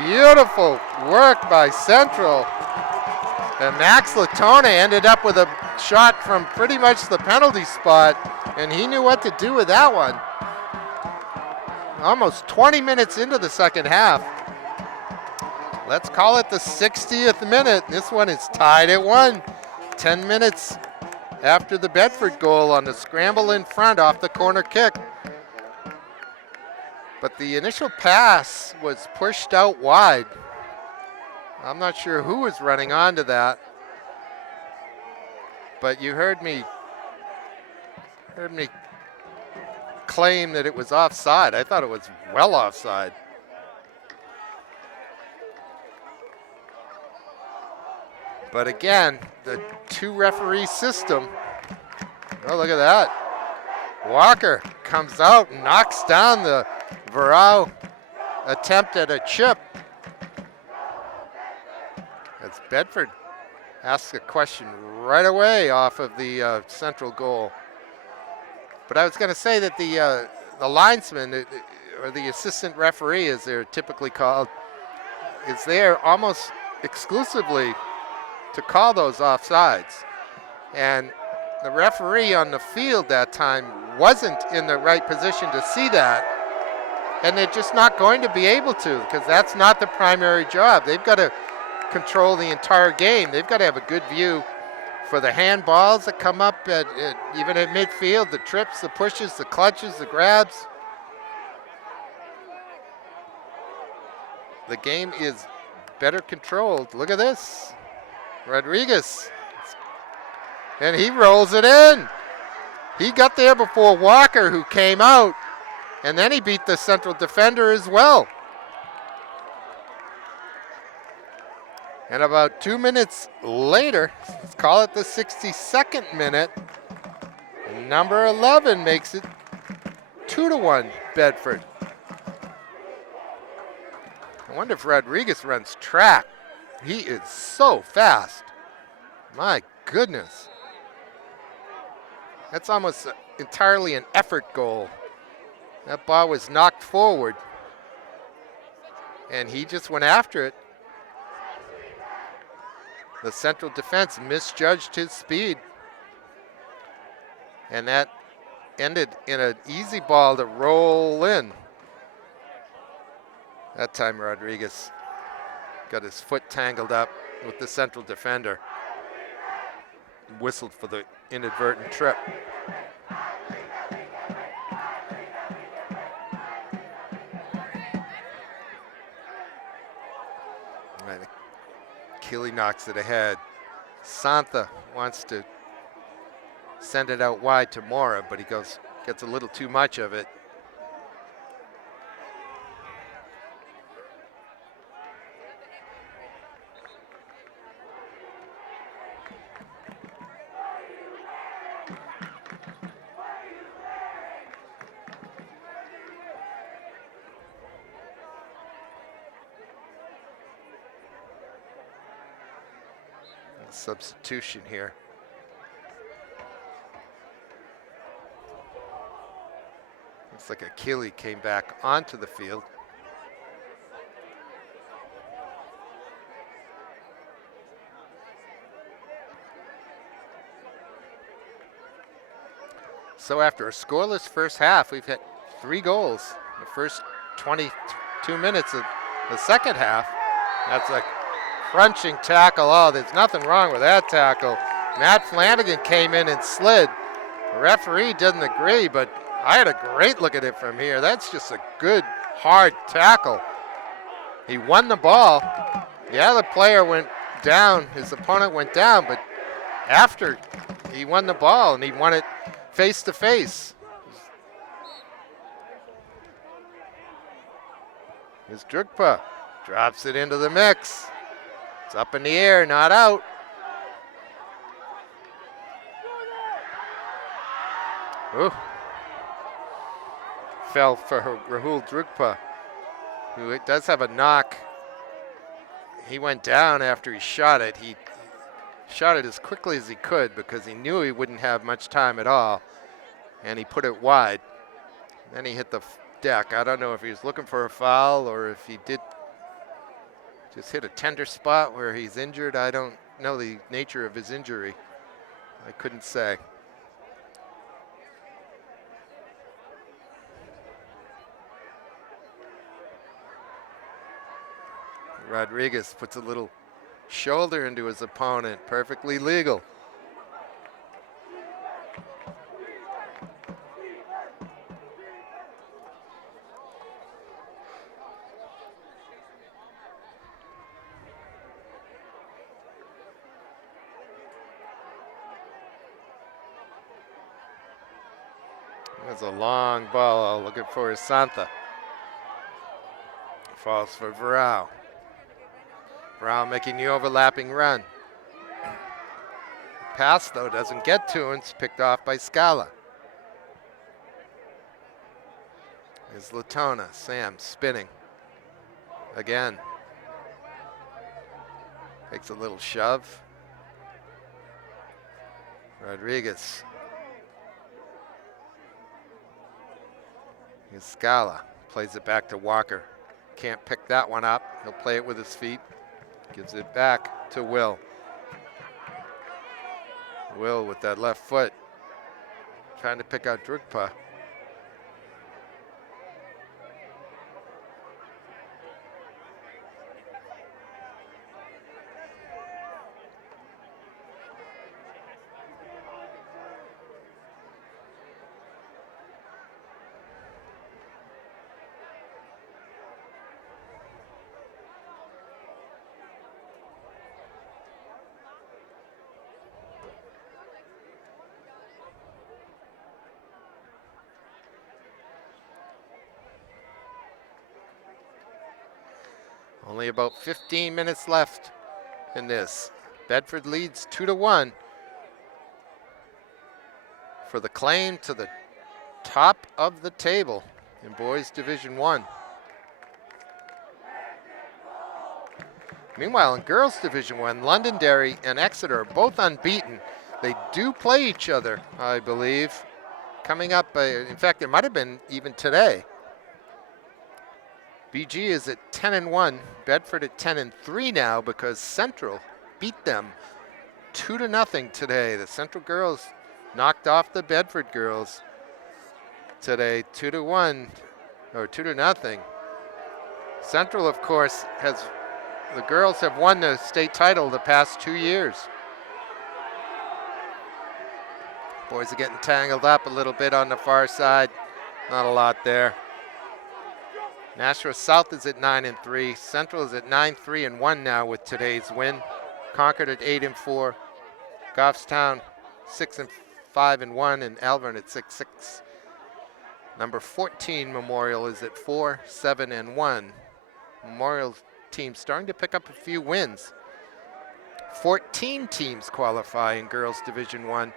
Beautiful work by Central. And Max Latona ended up with a shot from pretty much the penalty spot, and he knew what to do with that one. Almost 20 minutes into the second half. Let's call it the 60th minute. This one is tied at 1. 10 minutes after the Bedford goal on the scramble in front off the corner kick. But the initial pass was pushed out wide. I'm not sure who was running onto that. But you heard me claim that it was offside. I thought it was well offside. But again, the two referee system. Oh, look at that. Walker comes out and knocks down the Varau attempt at a chip. As Bedford asks a question right away off of the central goal. But I was going to say that the linesman, or the assistant referee as they're typically called, is there almost exclusively to call those offsides. And the referee on the field that time wasn't in the right position to see that. And they're just not going to be able to, because that's not the primary job. They've got to control the entire game. They've got to have a good view for the handballs that come up even at midfield, the trips, the pushes, the clutches, the grabs. The game is better controlled. Look at this. Rodriguez. And he rolls it in. He got there before Walker, who came out, and then he beat the central defender as well. And about 2 minutes later, let's call it the 62nd minute, number 11 makes it 2-1 Bedford. I wonder if Rodriguez runs track. He is so fast. My goodness. That's almost entirely an effort goal. That ball was knocked forward, and he just went after it. The central defense misjudged his speed, and that ended in an easy ball to roll in. That time Rodriguez got his foot tangled up with the central defender. Whistled for the inadvertent trip. And Achille knocks it ahead. Santha wants to send it out wide to Mora, but he gets a little too much of it. Substitution here. Looks like Achille came back onto the field. So after a scoreless first half, we've hit 3 goals in the first 22 minutes of the second half. That's a crunching tackle. Oh, there's nothing wrong with that tackle. Matt Flanagan came in and slid. The referee doesn't agree, but I had a great look at it from here. That's just a good, hard tackle. He won the ball. The other player went down, his opponent went down, but after he won the ball, and he won it face to face. Here's Drugpa, drops it into the mix. It's up in the air, not out. Ooh. Fell for Rahul Drugpa, who does have a knock. He went down after he shot it. He shot it as quickly as he could because he knew he wouldn't have much time at all, and he put it wide. Then he hit the deck. I don't know if he was looking for a foul or if he did just hit a tender spot where he's injured. I don't know the nature of his injury. I couldn't say. Rodriguez puts a little shoulder into his opponent. Perfectly legal. That's a long ball looking for Santa. Falls for Varao. Varao making the overlapping run. Pass, though, doesn't get to him. It's picked off by Scala. Is Latona. Sam spinning. Again. Takes a little shove. Rodriguez. Here's Scala. Plays it back to Walker. Can't pick that one up. He'll play it with his feet. Gives it back to Will. Will with that left foot. Trying to pick out Drugpa. Only about 15 minutes left in this. Bedford leads 2-1 for the claim to the top of the table in boys Division I. Meanwhile, in girls Division I, Londonderry and Exeter are both unbeaten. They do play each other, I believe, coming up. In fact, there might have been even today. BG is at 10-1, Bedford at 10-3 now because Central beat them 2-0 today. The Central girls knocked off the Bedford girls today, 2-1 or 2-0. Central, of course, the girls have won the state title the past 2 years. Boys are getting tangled up a little bit on the far side. Not a lot there. Nashua South is at 9-3. Central is at 9-3-1 now with today's win. Concord at 8-4. Goffstown 6-5-1, and Alvern at 6-6. Number 14 Memorial is at 4-7-1. Memorial team starting to pick up a few wins. 14 teams qualify in girls Division I.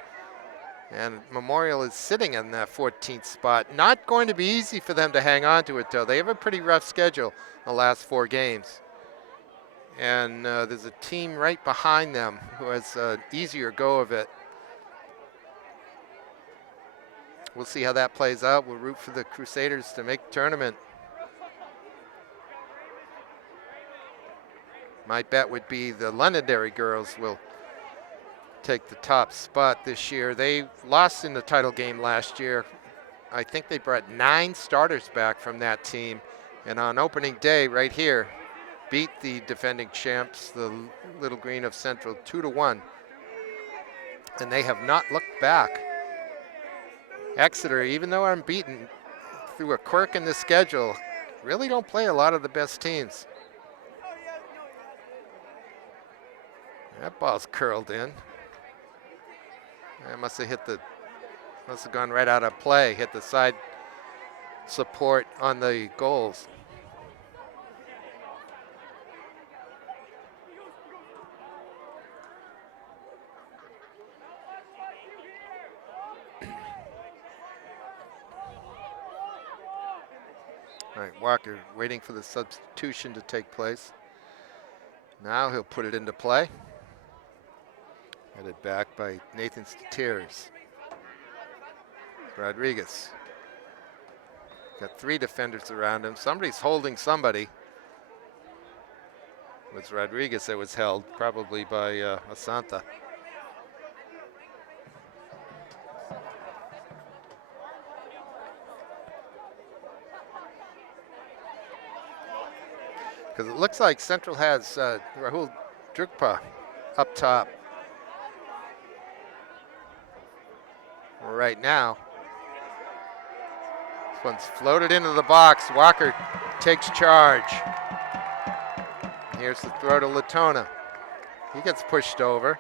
And Memorial is sitting in that 14th spot. Not going to be easy for them to hang on to it, though. They have a pretty rough schedule the last 4 games. And there's a team right behind them who has an easier go of it. We'll see how that plays out. We'll root for the Crusaders to make the tournament. My bet would be the Londonderry girls will take the top spot this year. They lost in the title game last year. I think they brought 9 starters back from that team. And on opening day right here, beat the defending champs, the Little Green of Central, 2-1. And they have not looked back. Exeter, even though unbeaten, through a quirk in the schedule, really don't play a lot of the best teams. That ball's curled in. It must have gone right out of play, hit the side support on the goals. All right, Walker waiting for the substitution to take place. Now he'll put it into play. Headed back by Nathan Steers. Rodriguez. Got 3 defenders around him. Somebody's holding somebody. It was Rodriguez that was held, probably by Asanta. Because it looks like Central has Rahul Drukpa up top right now. This one's floated into the box. Walker takes charge. Here's the throw to Latona. He gets pushed over.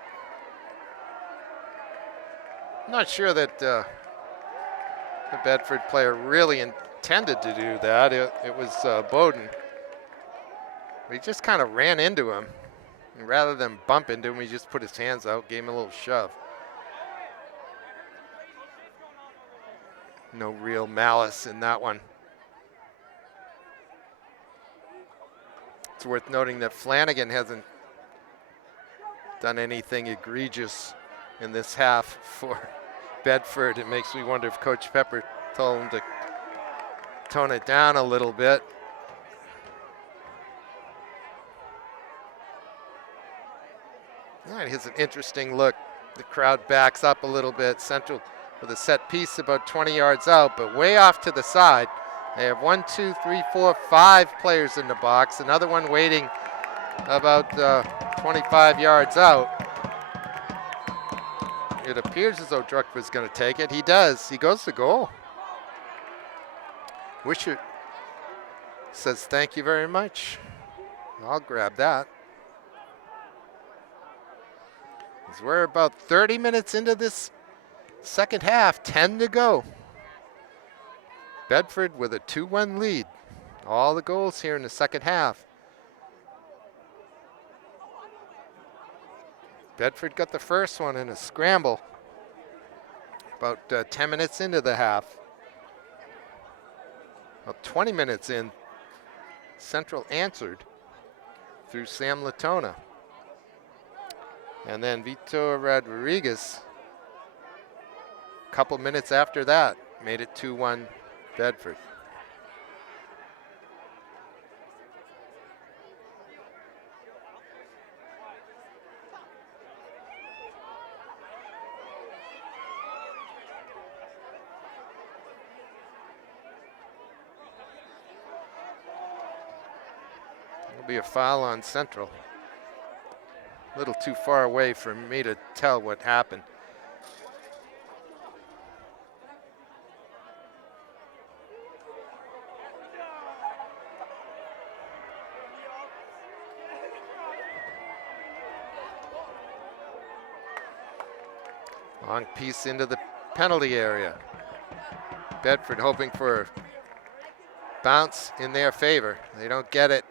I'm not sure that the Bedford player really intended to do that. It was Bowden. He just kind of ran into him. And rather than bump into him, he just put his hands out, gave him a little shove. No real malice in that one. It's worth noting that Flanagan hasn't done anything egregious in this half for Bedford. It makes me wonder if Coach Pepper told him to tone it down a little bit. All right, here's an interesting look. The crowd backs up a little bit. Central with a set piece about 20 yards out, but way off to the side. They have 1, 2, 3, 4, 5 players in the box. Another one waiting about 25 yards out. It appears as though Druck was going to take it. He does. He goes to goal. Wishart says thank you very much. I'll grab that. As we're about 30 minutes into this second half, 10 to go. Bedford with a 2-1 lead. All the goals here in the second half. Bedford got the first one in a scramble about 10 minutes into the half. About 20 minutes in, Central answered through Sam Latona. And then Vitor Rodriguez, a couple minutes after that, made it 2-1 Bedford. There'll be a foul on Central. A little too far away for me to tell what happened. Long piece into the penalty area. Bedford hoping for a bounce in their favor. They don't get it.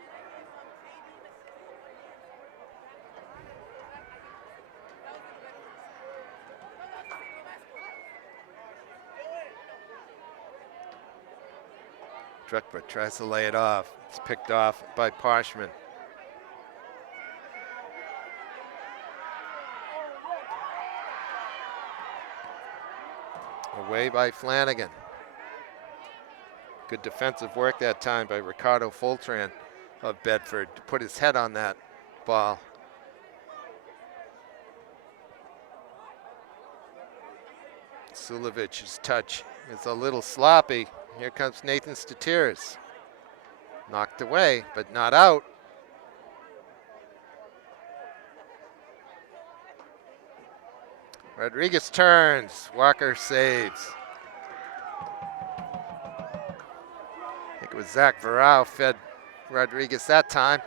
Druckberg tries to lay it off. It's picked off by Parshman. Away by Flanagan. Good defensive work that time by Ricardo Foltran of Bedford to put his head on that ball. Sulovic's touch is a little sloppy. Here comes Nathan Statiris. Knocked away, but not out. Rodriguez turns. Walker saves. I think it was Zach Varau fed Rodriguez that time.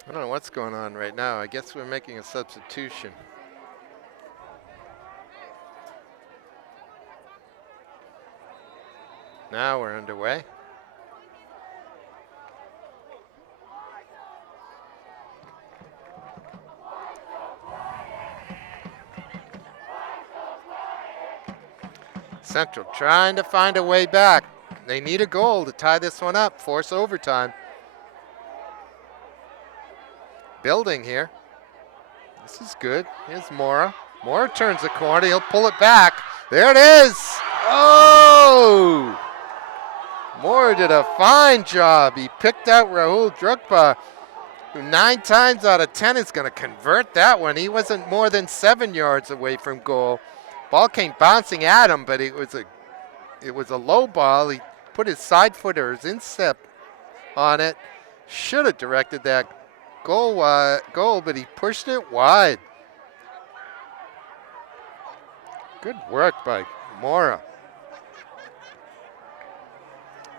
I don't know what's going on right now. I guess we're making a substitution. Now we're underway. Central trying to find a way back. They need a goal to tie this one up, force overtime. Building here. This is good. Here's Mora. Mora turns the corner. He'll pull it back. There it is. Oh! Mora did a fine job. He picked out Rahul Drukpa, who 9 times out of 10 is going to convert that one. He wasn't more than 7 yards away from goal. Ball came bouncing at him, but it was a low ball. He put his side foot or his instep on it. Should have directed that goal, but he pushed it wide. Good work by Mora.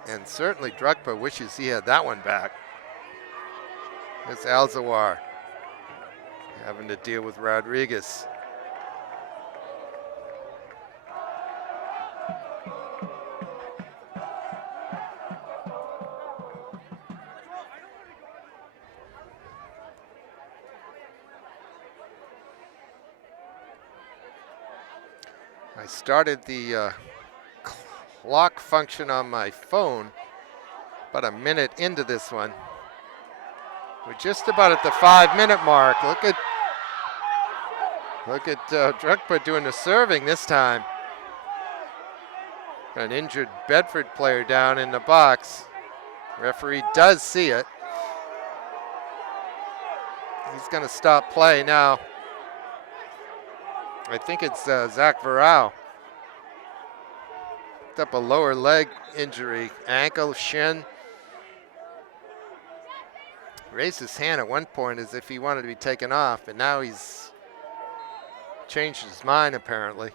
And certainly Drukpa wishes he had that one back. It's Alzawar having to deal with Rodriguez. I started the clock function on my phone about a minute into this one. We're just about at the 5-minute mark. Look at Drukpa doing the serving this time. An injured Bedford player down in the box. Referee does see it. He's going to stop play now. I think it's Zach Varau. Picked up a lower leg injury, ankle, shin. Raised his hand at one point as if he wanted to be taken off, but now he's changed his mind apparently.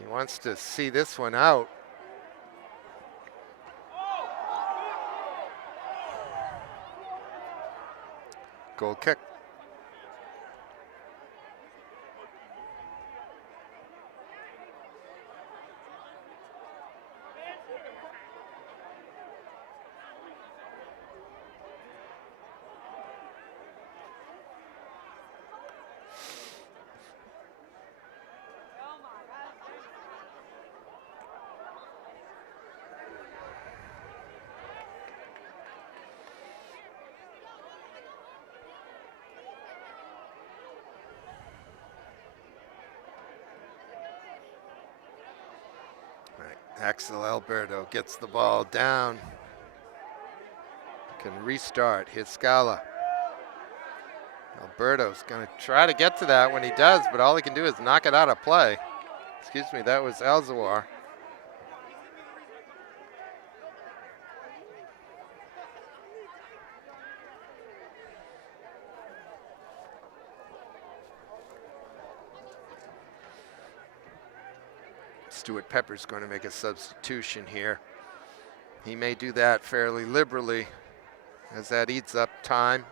He wants to see this one out. Goal kick. Axel Alberto gets the ball down. Can restart. Hit Scala. Alberto's going to try to get to that when he does, but all he can do is knock it out of play. Excuse me, that was Alzawar. Stuart Pepper's going to make a substitution here. He may do that fairly liberally as that eats up time.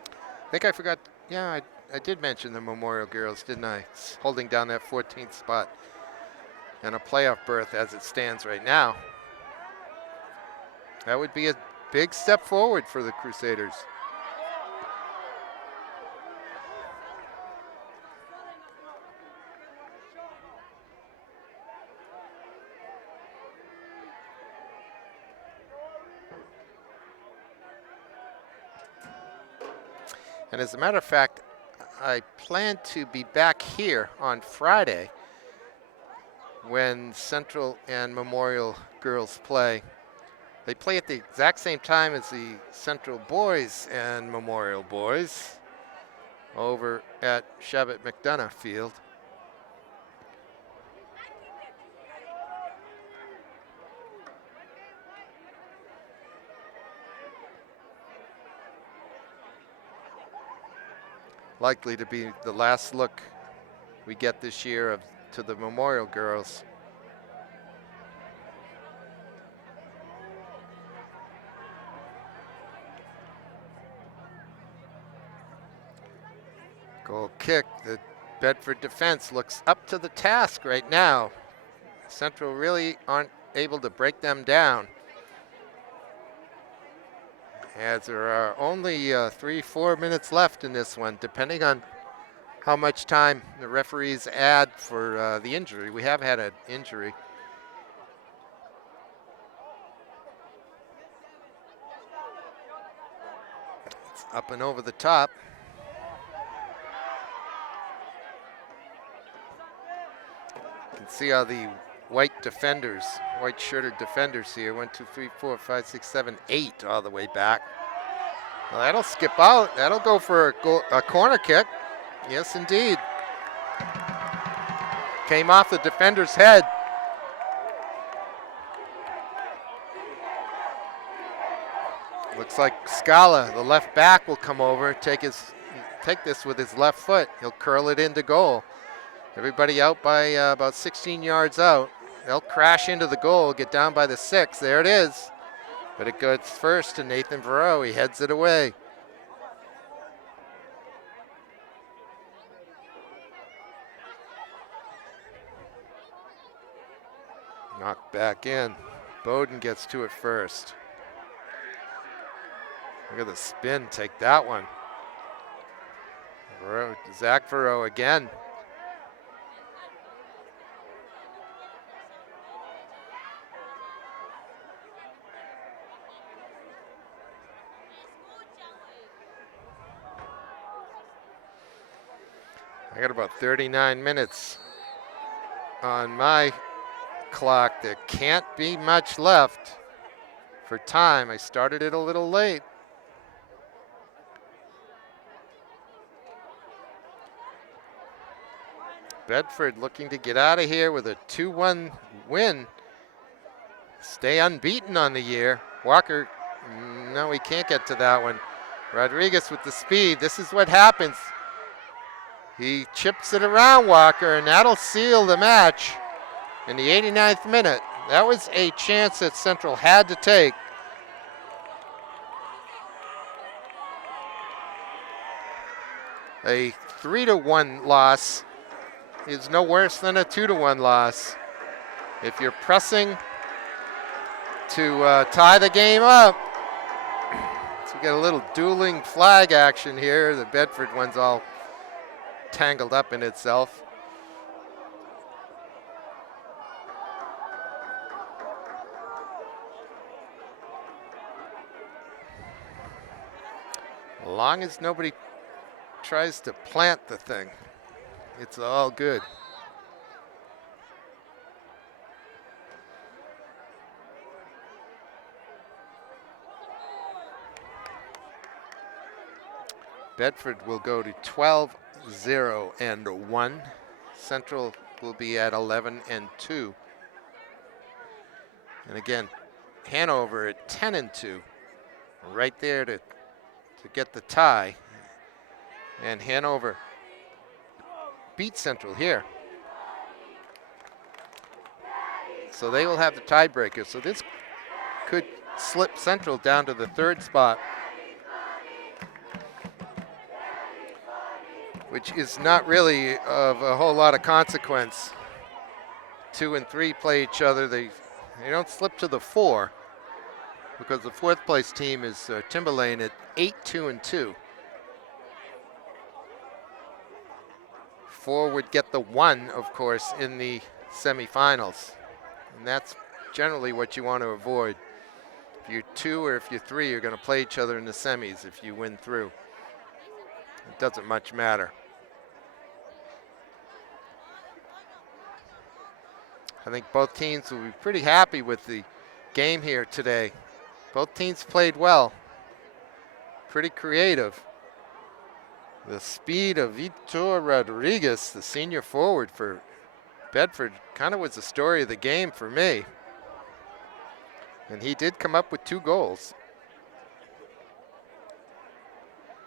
I think I forgot, yeah, I did mention the Memorial girls, didn't I? It's holding down that 14th spot and a playoff berth as it stands right now. That would be a big step forward for the Crusaders. And as a matter of fact, I plan to be back here on Friday when Central and Memorial girls play. They play at the exact same time as the Central boys and Memorial boys over at Shabbat McDonough Field. Likely to be the last look we get this year to the Memorial girls. Goal kick. The Bedford defense looks up to the task right now. Central really aren't able to break them down, as there are only 3-4 minutes left in this one, depending on how much time the referees add for the injury. We have had an injury. It's up and over the top. You can see how the white defenders, white shirted defenders here, 1, 2, 3, 4, 5, 6, 7, 8 all the way back. Well, that'll skip out. That'll go for a corner kick. Yes, indeed. Came off the defender's head. Looks like Scala, the left back, will come over, take this with his left foot. He'll curl it into goal. Everybody out by about 16 yards out. They'll crash into the goal, get down by the 6. There it is. But it goes first to Nathan Varro. He heads it away. Knocked back in. Bowden gets to it first. Look at the spin, take that one. Zach Varro again. I got about 39 minutes on my clock. There can't be much left for time. I started it a little late. Bedford looking to get out of here with a 2-1 win. Stay unbeaten on the year. Walker, no, we can't get to that one. Rodriguez with the speed. This is what happens. He chips it around Walker, and that'll seal the match in the 89th minute. That was a chance that Central had to take. A 3-1 loss is no worse than a 2-1 loss. If you're pressing to tie the game up, so we got a little dueling flag action here. The Bedford one's all tangled up in itself. As long as nobody tries to plant the thing, it's all good. Bedford will go to 12-0-1. Central will be at 11-2. And again, Hanover at 10-2, right there to get the tie. And Hanover beat Central here. So they will have the tiebreaker. So this could slip Central down to the 3rd spot, which is not really of a whole lot of consequence. 2 and 3 play each other. They don't slip to the 4 because the 4th place team is Timberlane at 8-2-2. 4 would get the 1, of course, in the semifinals. And that's generally what you want to avoid. If you're 2 or if you're 3, you're going to play each other in the semis if you win through. It doesn't much matter. I think both teams will be pretty happy with the game here today. Both teams played well. Pretty creative. The speed of Vitor Rodriguez, the senior forward for Bedford, kind of was the story of the game for me. And he did come up with 2 goals.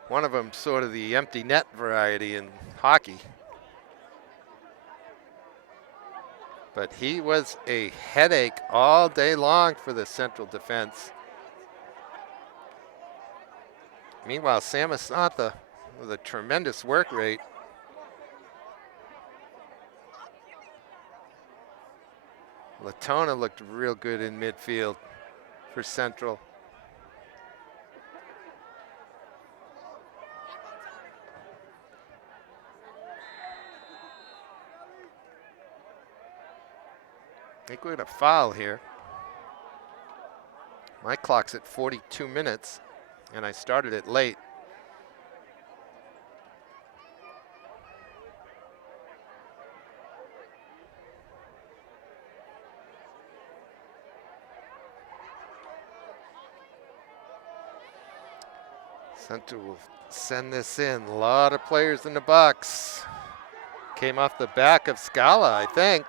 One of them sort of the empty net variety in hockey. But he was a headache all day long for the Central defense. Meanwhile, Sam Asantha with a tremendous work rate. Latona looked real good in midfield for Central. I think we're going to foul here. My clock's at 42 minutes, and I started it late. Center will send this in. A lot of players in the box. Came off the back of Scala, I think.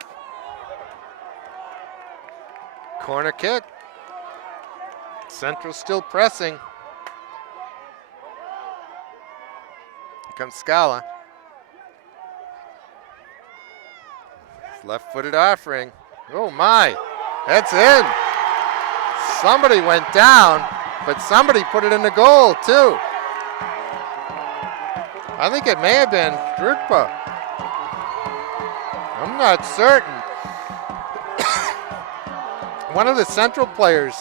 Corner kick. Central still pressing. Here comes Scala. Left-footed offering. Oh my, that's in. Somebody went down, but somebody put it in the goal too. I think it may have been Drukpa. I'm not certain. One of the Central players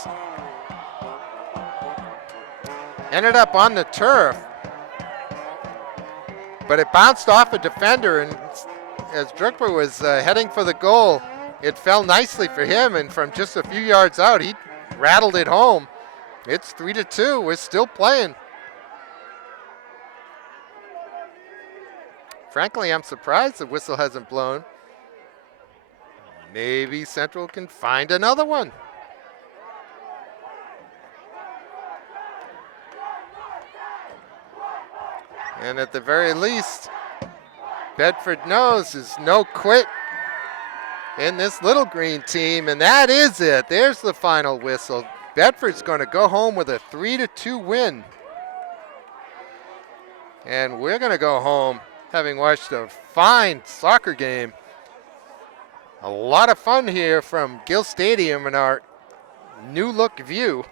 ended up on the turf, but it bounced off a defender, and as Drukpa was heading for the goal, it fell nicely for him, and from just a few yards out, he rattled it home. It's 3-2. We're still playing. Frankly, I'm surprised the whistle hasn't blown. Maybe Central can find another one. And at the very least, Bedford knows there's no quit in this little green team, and that is it. There's the final whistle. Bedford's going to go home with a 3-2 win. And we're going to go home having watched a fine soccer game. A lot of fun here from Gill Stadium in our new look view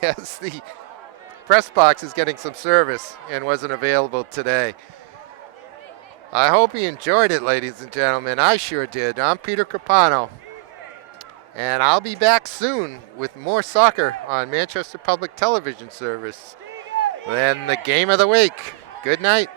as the press box is getting some service and wasn't available today. I hope you enjoyed it, ladies and gentlemen. I sure did. I'm Peter Capano, and I'll be back soon with more soccer on Manchester Public Television Service. Then the game of the week. Good night.